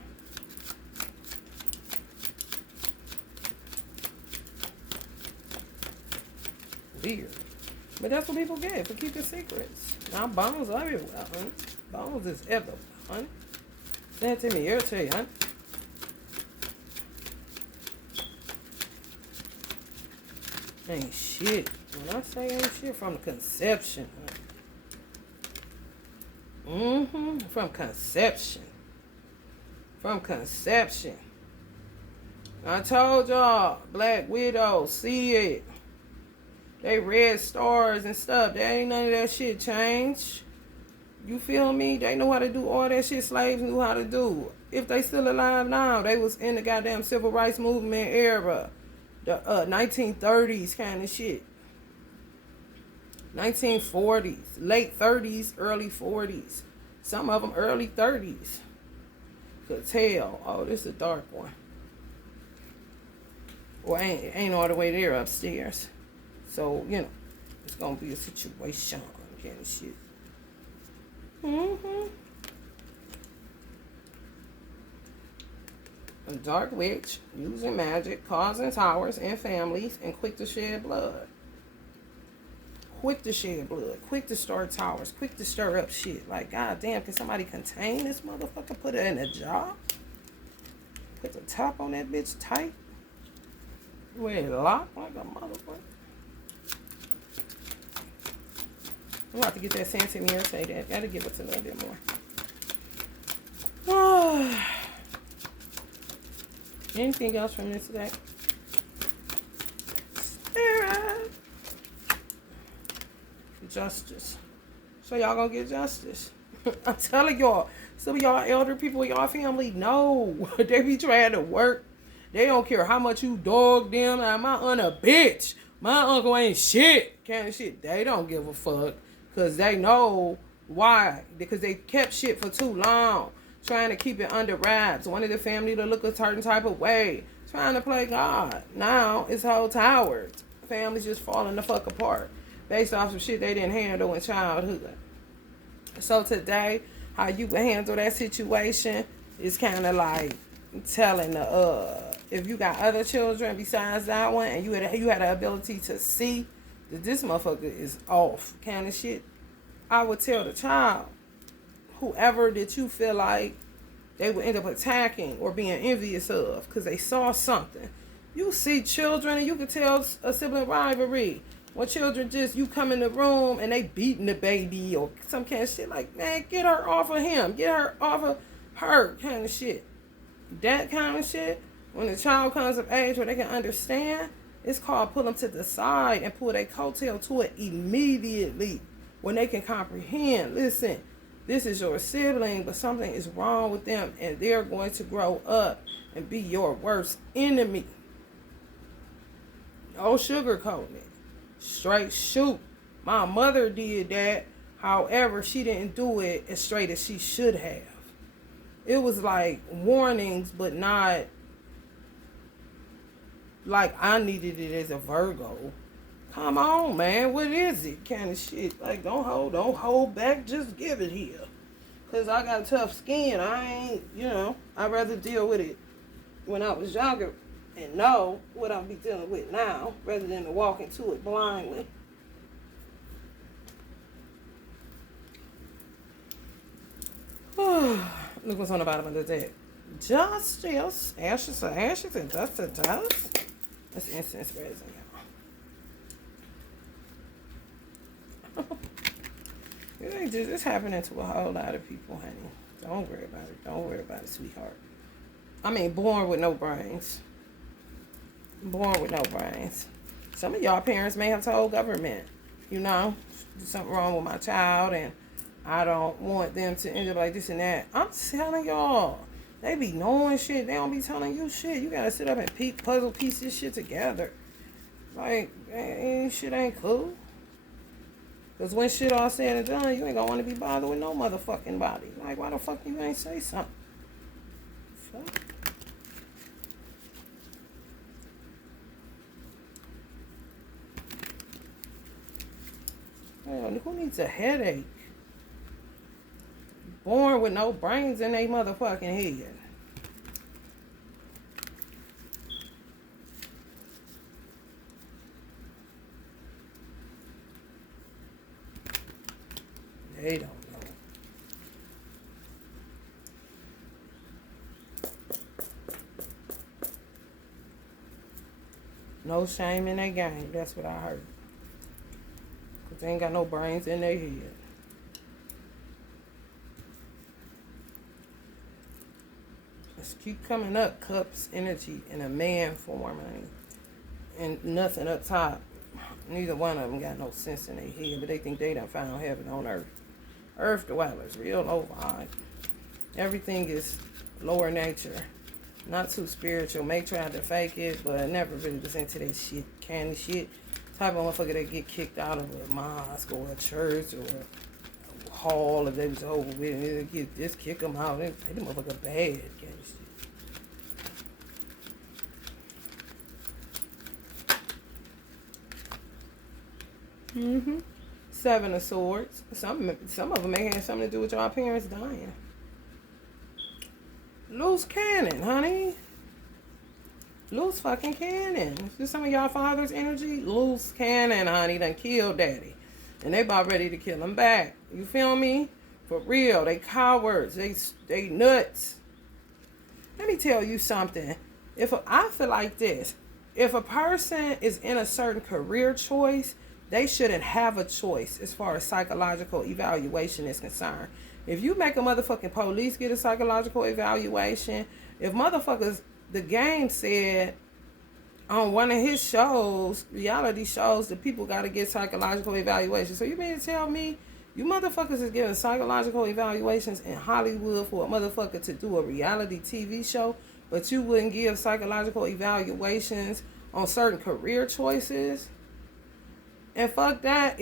Weird. But that's what people get for keeping secrets. Now bones are everywhere, honey. Bones is everywhere, honey. Send it to me. I'll tell you, honey. Ain't shit. When I say ain't shit, from conception, honey. From conception. From conception. I told y'all, Black Widow, see it. They red stars and stuff. There ain't none of that shit changed. You feel me? They know how to do all that shit slaves knew how to do. If they still alive now, they was in the goddamn civil rights movement era. The 1930s kind of shit. 1940s, late 30s, early 40s. Some of them early 30s. Could tell. Oh, this is a dark one. Well, ain't all the way there upstairs. So, you know, it's going to be a situation kind of shit. A dark witch, using magic, causing towers and families, and quick to shed blood. Quick to shed blood. Quick to start towers. Quick to stir up shit. Like, goddamn, can somebody contain this motherfucker? Put it in a jar? Put the top on that bitch tight? Wear it locked like a motherfucker? I'm about to get that Santa Mirror, say that. Gotta give us a little bit more. Anything else from this deck? Spirit. Justice. So y'all gonna get justice. I'm telling y'all. Some of y'all elder people in y'all family, no. They be trying to work. They don't care how much you dog them. Like, my aunt a bitch. My uncle ain't shit. Kind of shit. They don't give a fuck. Because they know why. Because they kept shit for too long. Trying to keep it under wraps. Wanted the family to look a certain type of way. Trying to play God. Now it's whole towers. Families just falling the fuck apart. Based off some shit they didn't handle in childhood. So today, how you would handle that situation is kind of like telling if you got other children besides that one, and you had the ability to see that this motherfucker is off kind of shit, I would tell the child, whoever that you feel like they would end up attacking or being envious of because they saw something. You see children and you can tell a sibling rivalry. When children just, you come in the room and they beating the baby or some kind of shit, like, man, get her off of him. Get her off of her kind of shit. That kind of shit, when the child comes of age where they can understand, it's called pull them to the side and pull their coattail to it immediately. When they can comprehend, listen, this is your sibling, but something is wrong with them and they're going to grow up and be your worst enemy. No sugarcoating it. Straight shoot. My mother did that. However, she didn't do it as straight as she should have. It was like warnings, but not like I needed it as a Virgo. Come on, man. What is it? Kind of shit. Like, don't hold back. Just give it here. Because I got tough skin. I ain't, I'd rather deal with it when I was younger and know what I'll be dealing with now rather than to walk into it blindly. Look what's on the bottom of the deck. Justice. Ashes to ashes and dust to dust. That's incense resin, y'all. It's happening to a whole lot of people, honey. Don't worry about it. Don't worry about it, sweetheart. I mean, born with no brains. Born with no brains. Some of y'all parents may have told government, there's something wrong with my child and I don't want them to end up like this and that. I'm telling y'all, they be knowing shit. They don't be telling you shit. You gotta sit up and puzzle piece this shit together. Like, shit ain't cool. Because when shit all said and done, you ain't gonna want to be bothered with no motherfucking body. Like, why the fuck you ain't say something? Fuck. Hell, who needs a headache? Born with no brains in their motherfucking head. They don't know. No shame in their game. That's what I heard. Because they ain't got no brains in their head. Let's keep coming up. Cups energy in a man form, honey. And nothing up top. Neither one of them got no sense in their head, but they think they done found heaven on earth. Earth dwellers, real low vibe. Everything is lower nature. Not too spiritual. May try to fake it, but never really was into that shit, candy shit. Type of motherfucker that get kicked out of a mosque or a church or a hall if they was over with and they just kick them out. They the motherfucker bad candy shit. Seven of Swords. Some of them may have something to do with your parents dying. Loose cannon, honey. Loose fucking cannon. Is this some of y'all father's energy? Loose cannon, honey. Done killed daddy. And they about ready to kill him back. You feel me? For real. They cowards. They nuts. Let me tell you something. I feel like this. If a person is in a certain career choice, they shouldn't have a choice as far as psychological evaluation is concerned. If you make a motherfucking police get a psychological evaluation, if motherfuckers, the game said on one of his shows, reality shows, the people got to get psychological evaluations. So you mean to tell me you motherfuckers is giving psychological evaluations in Hollywood for a motherfucker to do a reality TV show, but you wouldn't give psychological evaluations on certain career choices? And fuck that,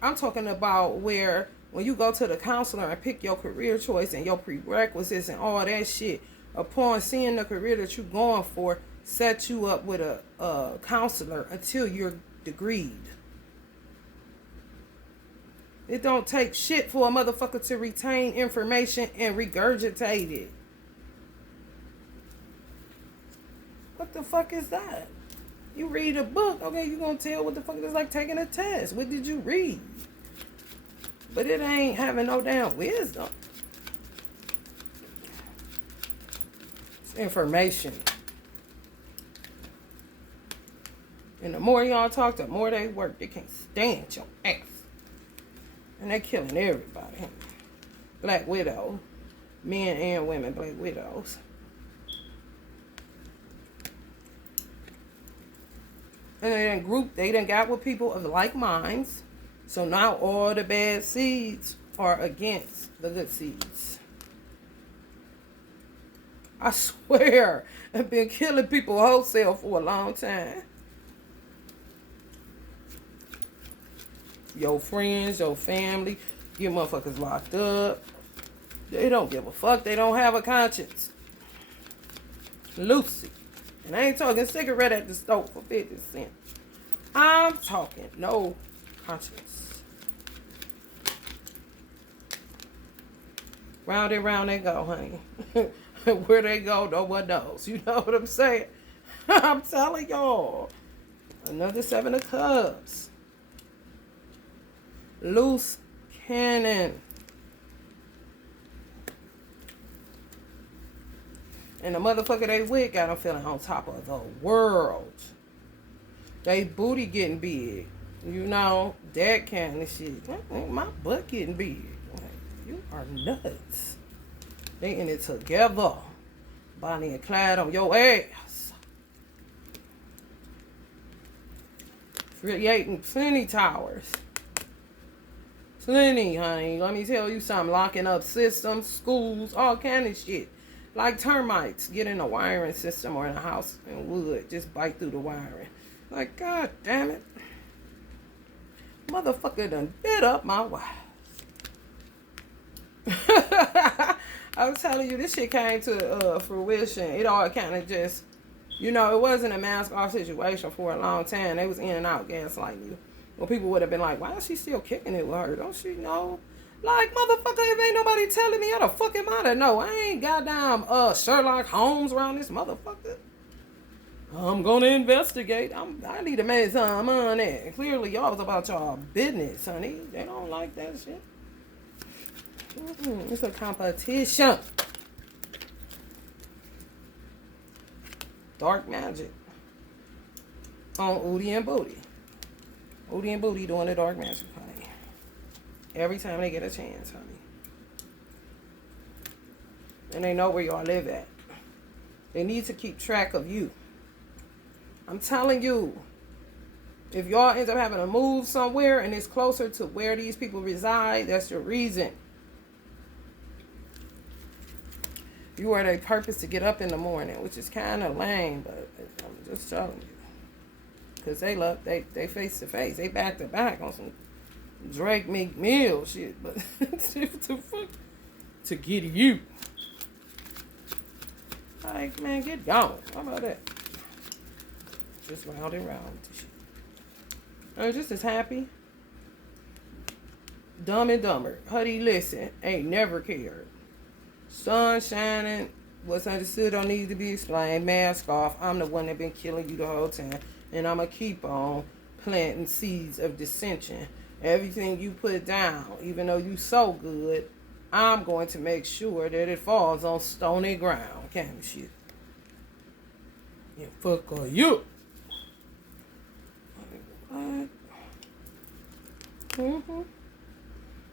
I'm talking about where when you go to the counselor and pick your career choice and your prerequisites and all that shit, upon seeing the career that you're going for, set you up with a counselor until you're degreed. It don't take shit for a motherfucker to retain information and regurgitate it. What the fuck is that? You read a book, okay, you're going to tell what the fuck it is, like taking a test. What did you read? But it ain't having no damn wisdom. It's information. And the more y'all talk, the more they work. They can't stand your ass. And they killing everybody. Black widow. Men and women, black widows. And they done got with people of like minds. So now all the bad seeds are against the good seeds. I swear, I've been killing people wholesale for a long time. Your friends, your family, your motherfuckers locked up. They don't give a fuck. They don't have a conscience. Lucy. And I ain't talking cigarette at the stove for 50 cents. I'm talking no conscience. Round and round they go, honey. Where they go, no one knows. You know what I'm saying? I'm telling y'all. Another 7 of Cups. Loose cannon. And the motherfucker they with got them feeling on top of the world. They booty getting big. You know, that kind of shit. My butt getting big. Like, you are nuts. They in it together. Bonnie and Clyde on your ass. Creating plenty towers. Plenty, honey. Let me tell you something. Locking up systems, schools, all kind of shit. Like termites get in a wiring system or in a house in wood. Just bite through the wiring. Like, God damn it. Motherfucker done bit up my wife. I was telling you, this shit came to fruition. It all kind of just, you know, it wasn't a mask off situation for a long time. They was in and out gaslighting you. Well, people would have been like, why is she still kicking it with her? Don't she know? Like, motherfucker, if ain't nobody telling me, how the fuck am I to know? I ain't goddamn Sherlock Holmes around this motherfucker. I'm gonna investigate. I need to make some money. Clearly, y'all was about y'all business, honey. They don't like that shit. It's a competition. Dark magic. On Udi and Booty. Udi and Booty doing the dark magic, honey. Every time they get a chance, honey. And they know where y'all live at. They need to keep track of you. I'm telling you, if y'all end up having to move somewhere and it's closer to where these people reside, that's your reason. You are their purpose to get up in the morning, which is kind of lame, but I'm just telling you. Because they face to face. They back to back on some Drake Meek Mill shit. But what the fuck? To get you. Like, man, get gone. How about that? Just round and round with the shit. I'm just as happy. Dumb and Dumber. Huddy, listen. Ain't never cared. Sun shining. What's understood don't need to be explained. Mask off. I'm the one that been killing you the whole time. And I'm going to keep on planting seeds of dissension. Everything you put down, even though you so good, I'm going to make sure that it falls on stony ground. Kind of shit. Yeah, fuck are you? What?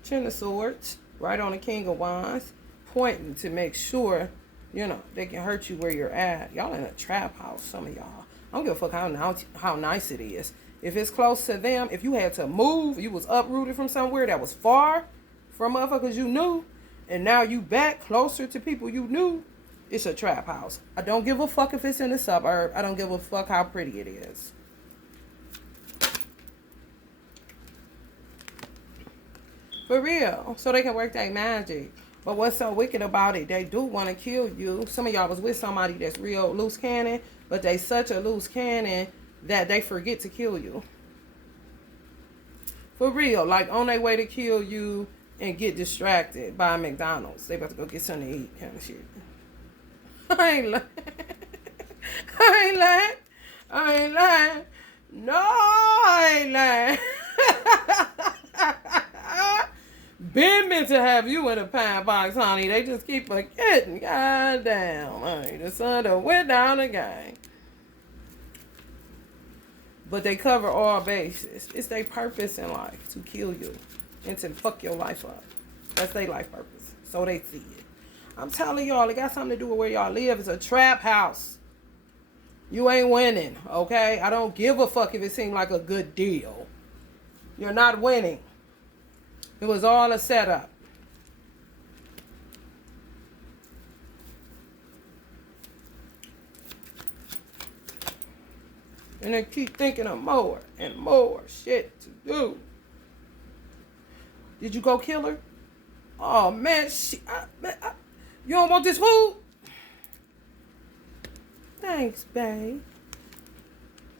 Ten of Swords. Right on the King of Wands. Pointing to make sure, you know, they can hurt you where you're at. Y'all in a trap house, some of y'all. I don't give a fuck how nice it is. If it's close to them, if you had to move, you was uprooted from somewhere that was far from motherfuckers you knew, and now you back closer to people you knew, it's a trap house. I don't give a fuck if it's in the suburb. I don't give a fuck how pretty it is. For real. So they can work their magic. But what's so wicked about it, they do want to kill you. Some of y'all was with somebody that's real loose cannon, but they such a loose cannon that they forget to kill you. For real, like on their way to kill you and get distracted by McDonald's. They about to go get something to eat kind of shit. I ain't lying. I ain't lying. No, I ain't lying. Been meant to have you in a pine box, honey. They just keep forgetting. God damn, honey. The sun done went down again. But they cover all bases. It's their purpose in life to kill you and to fuck your life up. That's their life purpose. So they see it. I'm telling y'all, it got something to do with where y'all live. It's a trap house. You ain't winning, okay? I don't give a fuck if it seemed like a good deal. You're not winning. It was all a setup. And they keep thinking of more and more shit to do. Did you go kill her? Oh, man, you don't want this food? Thanks, babe.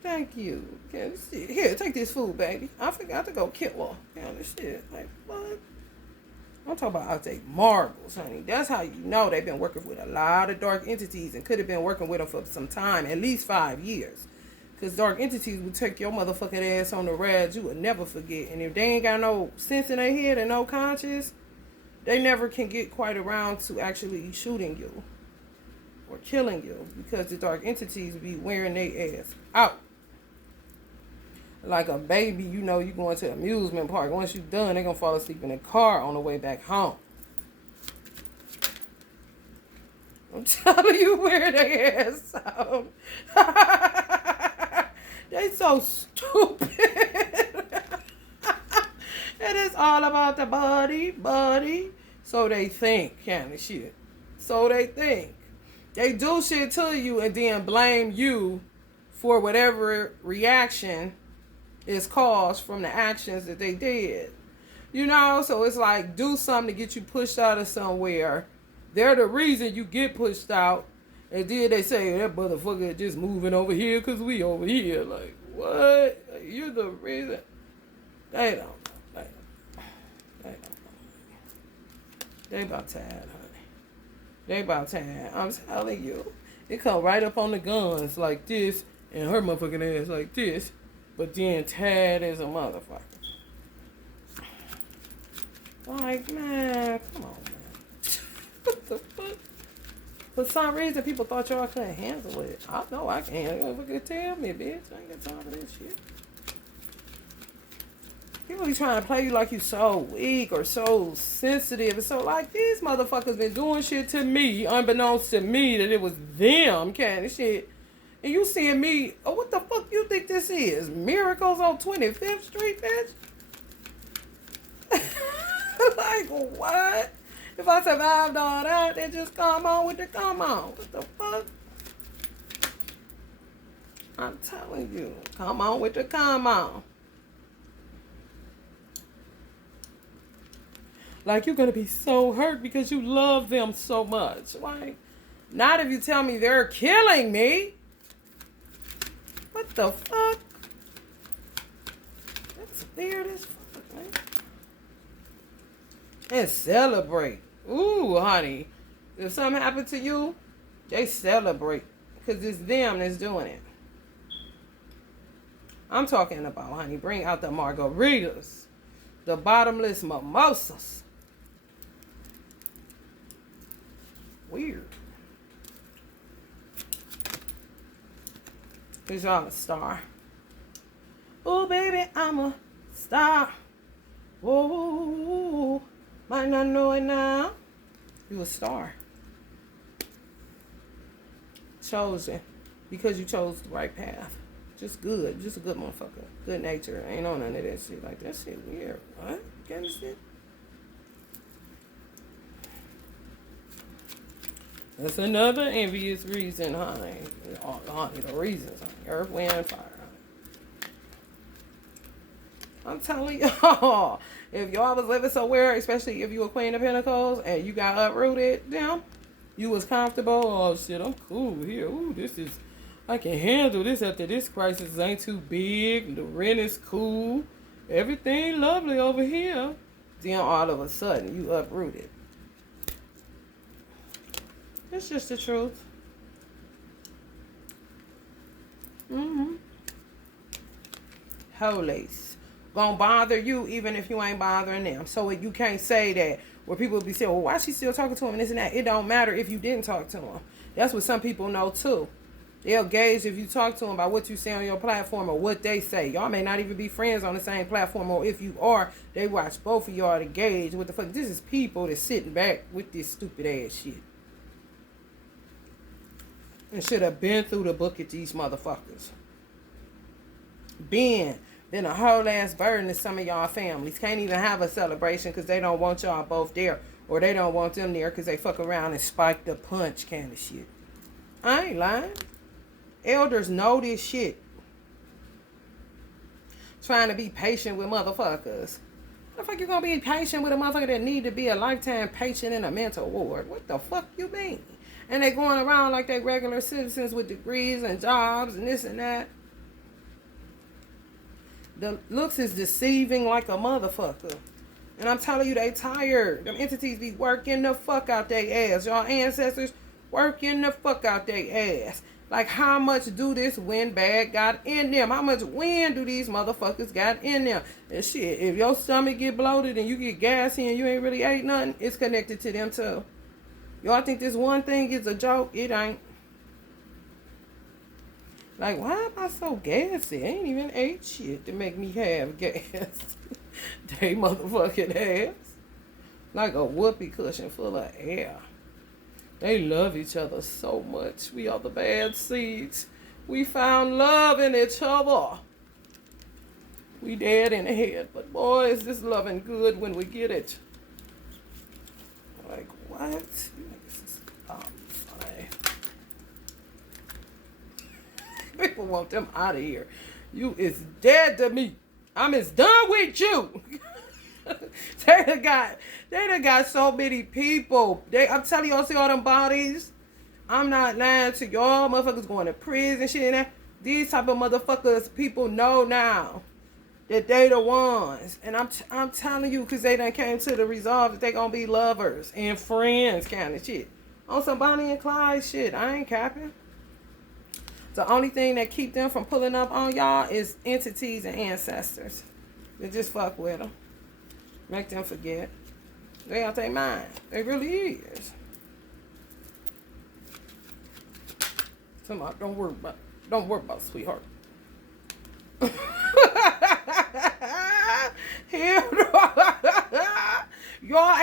Thank you. Here, take this food, baby. I forgot to go kill her. Kind of shit. Like, what? I'm talking about I'll take marbles, honey. That's how you know they've been working with a lot of dark entities and could have been working with them for some time, at least 5 years. Because dark entities would take your motherfucking ass on the rad. You would never forget. And if they ain't got no sense in their head and no conscience, they never can get quite around to actually shooting you or killing you. Because the dark entities be wearing their ass out. Like a baby, you know, you going to an amusement park. Once you done, they going to fall asleep in the car on the way back home. I'm telling you, wear their ass out. They so stupid. It is all about the body. So they think, kind of shit. So they think. They do shit to you and then blame you for whatever reaction is caused from the actions that they did. You know, so it's like do something to get you pushed out of somewhere. They're the reason you get pushed out. And then they say, that motherfucker just moving over here because we over here. Like, what? You're the reason. They don't know. They don't know. They about tired, honey. They about tired. I'm telling you. It come right up on the guns like this and her motherfucking ass like this. But then tired as a motherfucker. Like, man, come on, man. What the fuck? For some reason, people thought y'all couldn't handle it. I know I can. You fucking tell me, bitch. I ain't got time for that shit. People be trying to play you like you so weak or so sensitive. And so, like, these motherfuckers been doing shit to me, unbeknownst to me, that it was them kind of shit. And you seeing me, oh, what the fuck you think this is? Miracles on 25th Street, bitch? Like, what? If I survived all that, they just come on with the come on. What the fuck? I'm telling you, come on with the come on. Like, you're gonna be so hurt because you love them so much. Like, not if you tell me they're killing me. What the fuck? That's weird as fuck, man. And celebrate. Ooh, honey. If something happened to you, they celebrate. Because it's them that's doing it. I'm talking about, honey, bring out the margaritas. The bottomless mimosas. Weird. Cause y'all a star. Oh, baby, I'm a star. Oh, might not know it now. You a star. Chosen. Because you chose the right path. Just good. Just a good motherfucker. Good nature. Ain't on none of that shit. Like, that shit weird. What? Kind of shit? That's another envious reason, honey. Honey, the reasons, honey. Earth, wind, fire, honey. I'm telling y'all, if y'all was living somewhere, especially if you were Queen of Pentacles and you got uprooted, damn, you was comfortable. Oh, shit, I'm cool here. Ooh, this is, I can handle this after this crisis ain't too big. The rent is cool. Everything lovely over here. Then all of a sudden, you uprooted. It's just the truth. Holies. Gonna bother you even if you ain't bothering them. So you can't say that where people be saying, well, why she still talking to him and this and that. It don't matter if you didn't talk to him. That's what some people know too. They'll gauge if you talk to them by what you say on your platform or what they say. Y'all may not even be friends on the same platform, or if you are, they watch both of y'all to gauge what the fuck. This is people that's sitting back with this stupid ass shit. And should have been through the book at these motherfuckers. Been a whole ass burden to some of y'all families. Can't even have a celebration because they don't want y'all both there. Or they don't want them there because they fuck around and spike the punch kind of shit. I ain't lying. Elders know this shit. Trying to be patient with motherfuckers. How the fuck you gonna be patient with a motherfucker that need to be a lifetime patient in a mental ward? What the fuck you mean? And they going around like they regular citizens with degrees and jobs and this and that. The looks is deceiving like a motherfucker. And I'm telling you, they tired. Them entities be working the fuck out their ass. Y'all ancestors working the fuck out their ass. Like, how much do this wind bag got in them? How much wind do these motherfuckers got in them? And shit, if your stomach get bloated and you get gassy and you ain't really ate nothing, it's connected to them too. Y'all think this one thing is a joke? It ain't. Like, why am I so gassy? I ain't even ate shit to make me have gas. They motherfucking ass. Like a whoopee cushion full of air. They love each other so much. We are the bad seeds. We found love in each other. We dead in the head. But boy, is this loving good when we get it. Like, what? People want them out of here. You is dead to me. I'm as done with you. They done got so many people. I'm telling y'all, see all them bodies? I'm not lying to y'all. Motherfuckers going to prison and shit and that. These type of motherfuckers, people know now that they the ones. And I'm telling you, because they done came to the resolve that they gonna be lovers and friends kind of shit. On some Bonnie and Clyde shit. I ain't capping. The only thing that keep them from pulling up on y'all is entities and ancestors. They just fuck with them. Make them forget. They out their mind. They really is. Somebody, don't worry about sweetheart.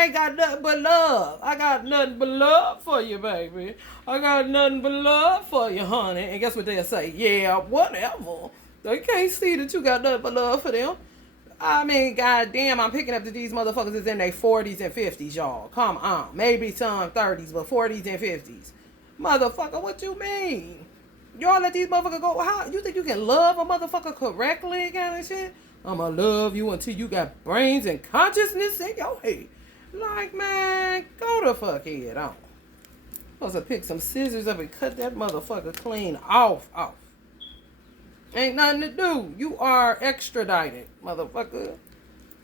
ain't got nothing but love. I got nothing but love for you, baby. I got nothing but love for you, honey. And guess what they'll say? Yeah, whatever. They can't see that you got nothing but love for them. I mean, goddamn, I'm picking up that these motherfuckers is in their 40s and 50s, y'all. Come on. Maybe some 30s, but 40s and 50s. Motherfucker, what you mean? Y'all let these motherfuckers go. How you think you can love a motherfucker correctly kind of shit? I'ma love you until you got brains and consciousness in your head. Like, man, go the fuck head on. Supposed to pick some scissors up and cut that motherfucker clean off. Ain't nothing to do. You are extradited, motherfucker,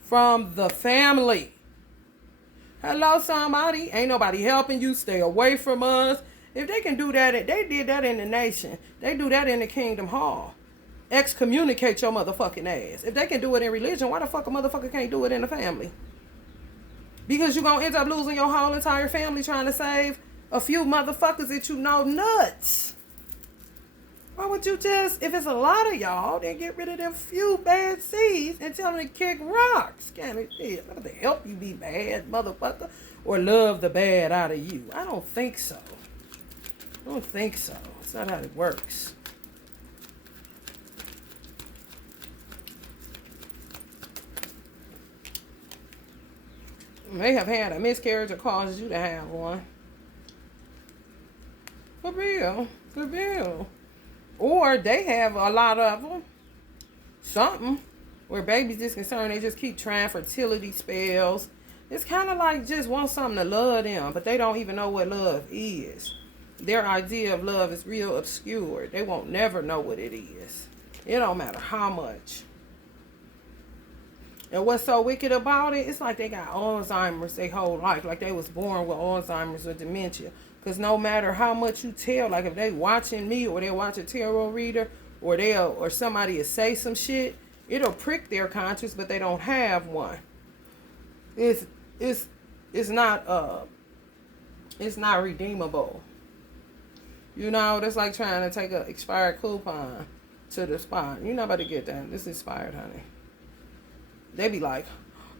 from the family. Hello, somebody. Ain't nobody helping you. Stay away from us. If they can do that, they did that in the nation. They do that in the Kingdom Hall. Excommunicate your motherfucking ass. If they can do it in religion, why the fuck a motherfucker can't do it in the family? Because you're going to end up losing your whole entire family trying to save a few motherfuckers that you know nuts. Why would you just, if it's a lot of y'all, then get rid of them few bad seeds and tell them to kick rocks? Can't it? Not to help you be bad, motherfucker, or love the bad out of you. I don't think so. It's not how it works. You may have had a miscarriage or caused you to have one. For real. Or they have a lot of them. Something. Where babies is concerned, they just keep trying fertility spells. It's kind of like just want something to love them, but they don't even know what love is. Their idea of love is real obscure. They won't never know what it is. It don't matter how much. And what's so wicked about it, it's like they got Alzheimer's their whole life. Like they was born with Alzheimer's or dementia. Because no matter how much you tell, like if they watching me or they watch a tarot reader or somebody will say some shit, it'll prick their conscience, but they don't have one. It's not redeemable. You know, that's like trying to take an expired coupon to the spot. You're not about to get that. This is expired, honey. They be like,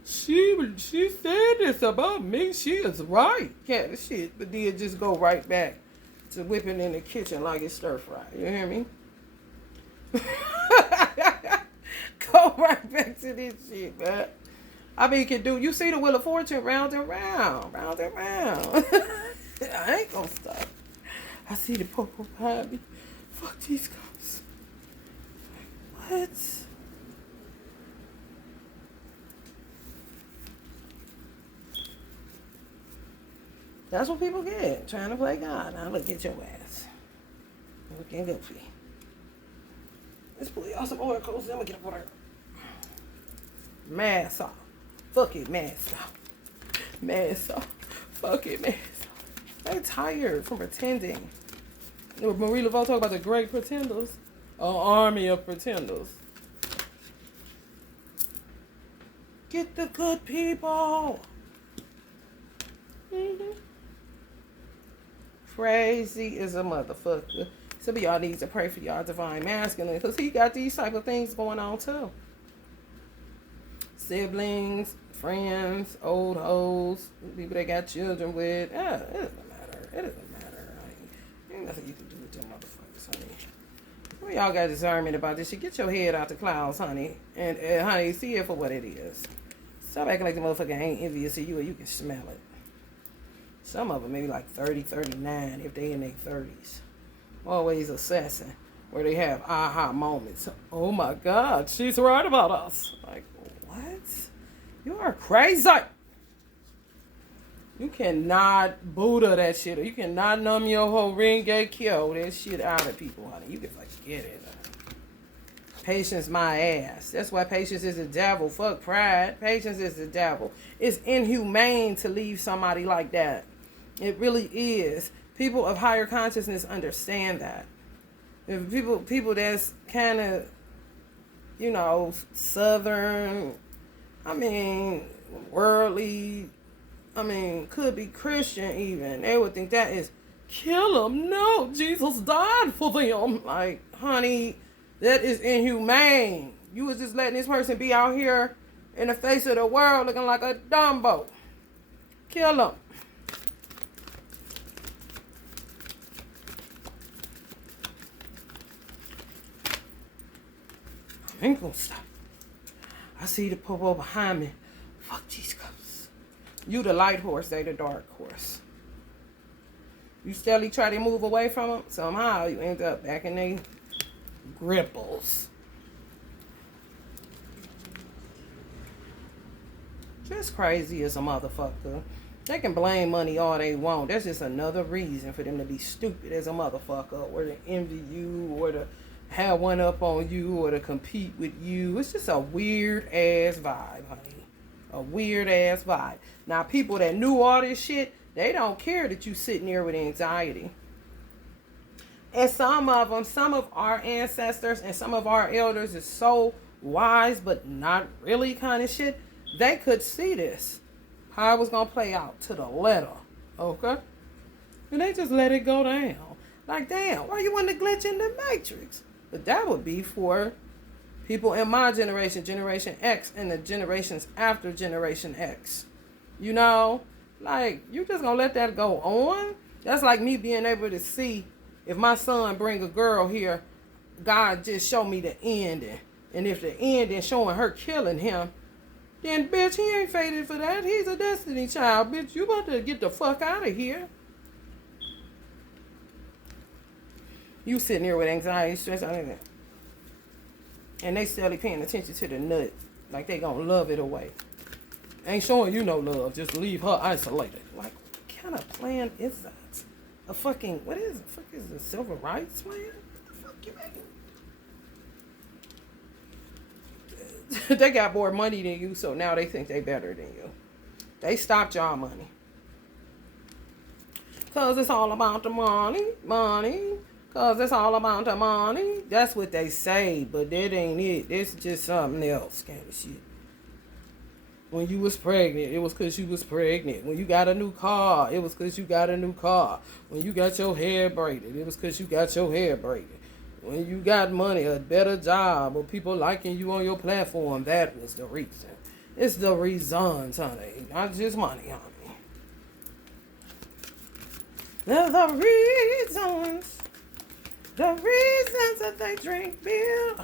she said this about me. She is right. Yeah, the shit. But then just go right back to whipping in the kitchen like it's stir fry. You hear me? Go right back to this shit, man. I mean, you see the Wheel of Fortune round and round. I ain't gonna stop. I see the purple behind me. Fuck these cops. What? That's what people get. Trying to play God. Now look at your ass. Looking goofy. Let's pull y'all some oracles. I'm gonna get up on her. Mask off. Fuck it, mask off. Mask off. Fuck it, mask off. They tired from pretending. Marie Laveau talk about the great pretenders. An army of pretenders. Get the good people. Crazy is a motherfucker. Some of y'all need to pray for y'all divine masculine because he got these type of things going on too. Siblings, friends, old hoes, people they got children with. It doesn't matter. Ain't nothing you can do with them motherfuckers, honey. Some of y'all got discernment about this shit. Get your head out the clouds, honey. And honey, see it for what it is. Stop acting like the motherfucker ain't envious of you or you can smell it. Some of them maybe like 30, 39 if they in their 30s. Always assessing where they have aha moments. Oh my God, she's right about us. Like, what? You are crazy. You cannot Buddha that shit. Or you cannot numb your whole Renge Kyo that shit out of people, honey. You can forget it. Patience my ass. That's why patience is the devil. Fuck pride. Patience is the devil. It's inhumane to leave somebody like that. It really is. People of higher consciousness understand that. If people that's kind of, you know, southern, worldly, could be Christian even. They would think that is, kill them. No, Jesus died for them. Like, honey, that is inhumane. You was just letting this person be out here in the face of the world looking like a Dumbo. Kill them. I ain't gonna stop. I see the popo behind me. Fuck these cups. You the light horse, they the dark horse. You steadily try to move away from them, somehow you end up back in they gripples. Just crazy as a motherfucker. They can blame money all they want. That's just another reason for them to be stupid as a motherfucker, or to envy you, or to have one up on you, or to compete with you. It's just a weird ass vibe, honey. A weird ass vibe. Now, people that knew all this shit, they don't care that you sitting there with anxiety. And some of them, some of our ancestors and some of our elders is so wise, but not really kind of shit. They could see this, how it was going to play out to the letter, okay? And they just let it go down. Like, damn, why you want to glitch in the matrix? But that would be for people in my generation, Generation X, and the generations after Generation X. You know, like, you just going to let that go on? That's like me being able to see if my son bring a girl here, God just show me the ending. And if the ending showing her killing him, then, bitch, he ain't fated for that. He's a destiny child. Bitch, you about to get the fuck out of here. You sitting there with anxiety, stress, and they still paying attention to the nut. Like they gonna love it away. Ain't showing you no love. Just leave her isolated. Like, what kind of plan is that? A fucking, what is it? Fuck is a civil rights plan? What the fuck you mean? They got more money than you, so now they think they better than you. They stopped y'all money. Because it's all about the money. Because it's all about the money. That's what they say, but that ain't it. It's just something else kind of shit. When you was pregnant, it was because you was pregnant. When you got a new car, it was because you got a new car. When you got your hair braided, it was because you got your hair braided. When you got money, a better job, or people liking you on your platform, that was the reason. It's the reasons, honey. Not just money, honey. They're the reasons. The reasons that they drink beer.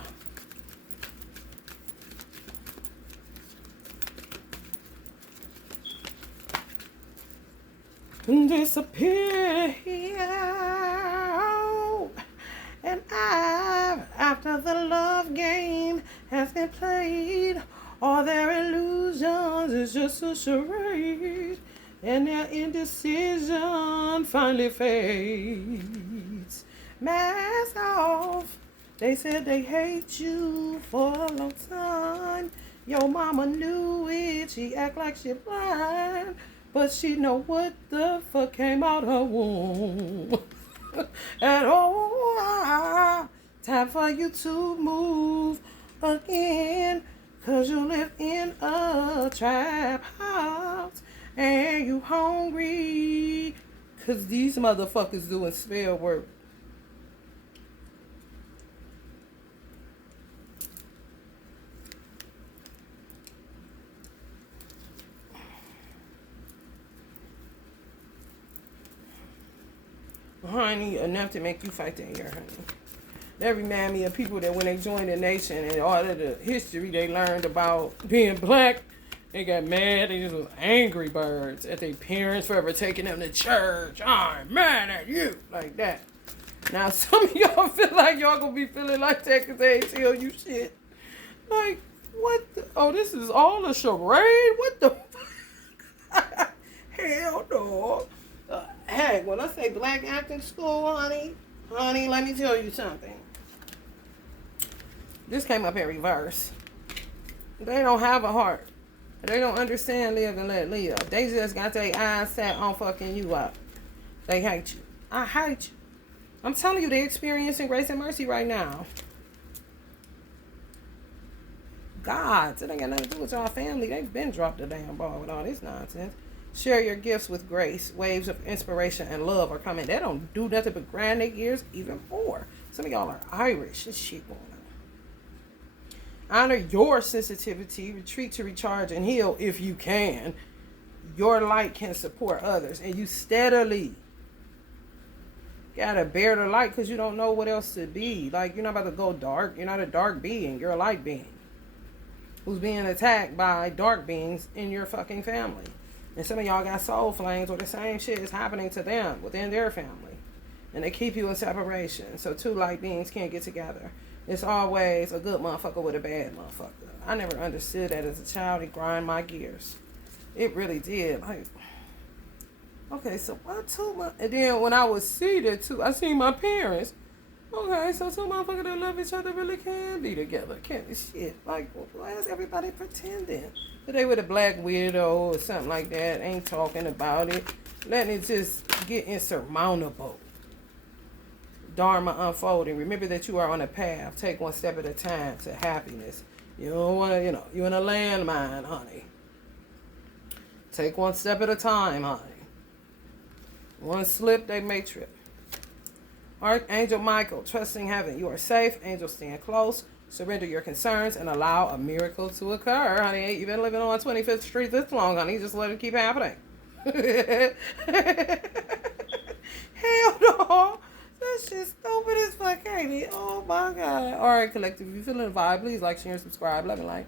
And disappear here. And after the love game has been played, all their illusions is just a charade, and their indecision finally fades. Mask off. They said they hate you for a long time. Your mama knew it. She act like she blind, but she know what the fuck came out her womb. And time for you to move again, 'cause you live in a trap house and you hungry, 'cause these motherfuckers doing spell work. Honey, enough to make you fight that year, honey. That remind me of people that when they joined the nation and all of the history they learned about being black, they got mad. They just was angry birds at their parents for ever taking them to church. I'm mad at you. Like that. Now, some of y'all feel like y'all gonna be feeling like that because they ain't tell you shit. Like, what the, oh, this is all a charade? What the fuck? Hell no. Hey, when I say black acting school, honey, let me tell you something. This came up in reverse. They don't have a heart. They don't understand live and let live. They just got their eyes set on fucking you up. They hate you. I hate you. I'm telling you, they're experiencing grace and mercy right now. God, it ain't got nothing to do with y'all family. They've been dropped the damn ball with all this nonsense. Share your gifts with grace. Waves of inspiration and love are coming. They don't do nothing but grind their gears even more. Some of y'all are Irish. This shit going on. Honor your sensitivity. Retreat to recharge and heal if you can. your light can support others. And you steadily gotta bear the light because you don't know what else to be. Like, you're not about to go dark. You're not a dark being. You're a light being who's being attacked by dark beings in your fucking family. And some of y'all got soul flames where the same shit is happening to them within their family. And they keep you in separation. So two light beings can't get together. It's always a good motherfucker with a bad motherfucker. I never understood that as a child. It grind my gears. It really did. Like, okay, so why two? And then when I was seated too, I seen my parents. Okay, so two motherfuckers that love each other really can be together. Can't shit. Like, why is everybody pretending? But they with a black widow or something like that. Ain't talking about it. Letting it just get insurmountable. Dharma unfolding. Remember that you are on a path. Take one step at a time to happiness. You don't want to, you're in a landmine, honey. Take one step at a time, honey. One slip, they may trip. Archangel Michael, trusting heaven. You are safe. Angels stand close. Surrender your concerns and allow a miracle to occur. Honey, you've been living on 25th Street this long, honey. Just let it keep happening. Hell no. That shit stupid as fuck, ain't it? Oh my God. All right, collective. If you feeling the vibe, please like, share, and subscribe. Love and like.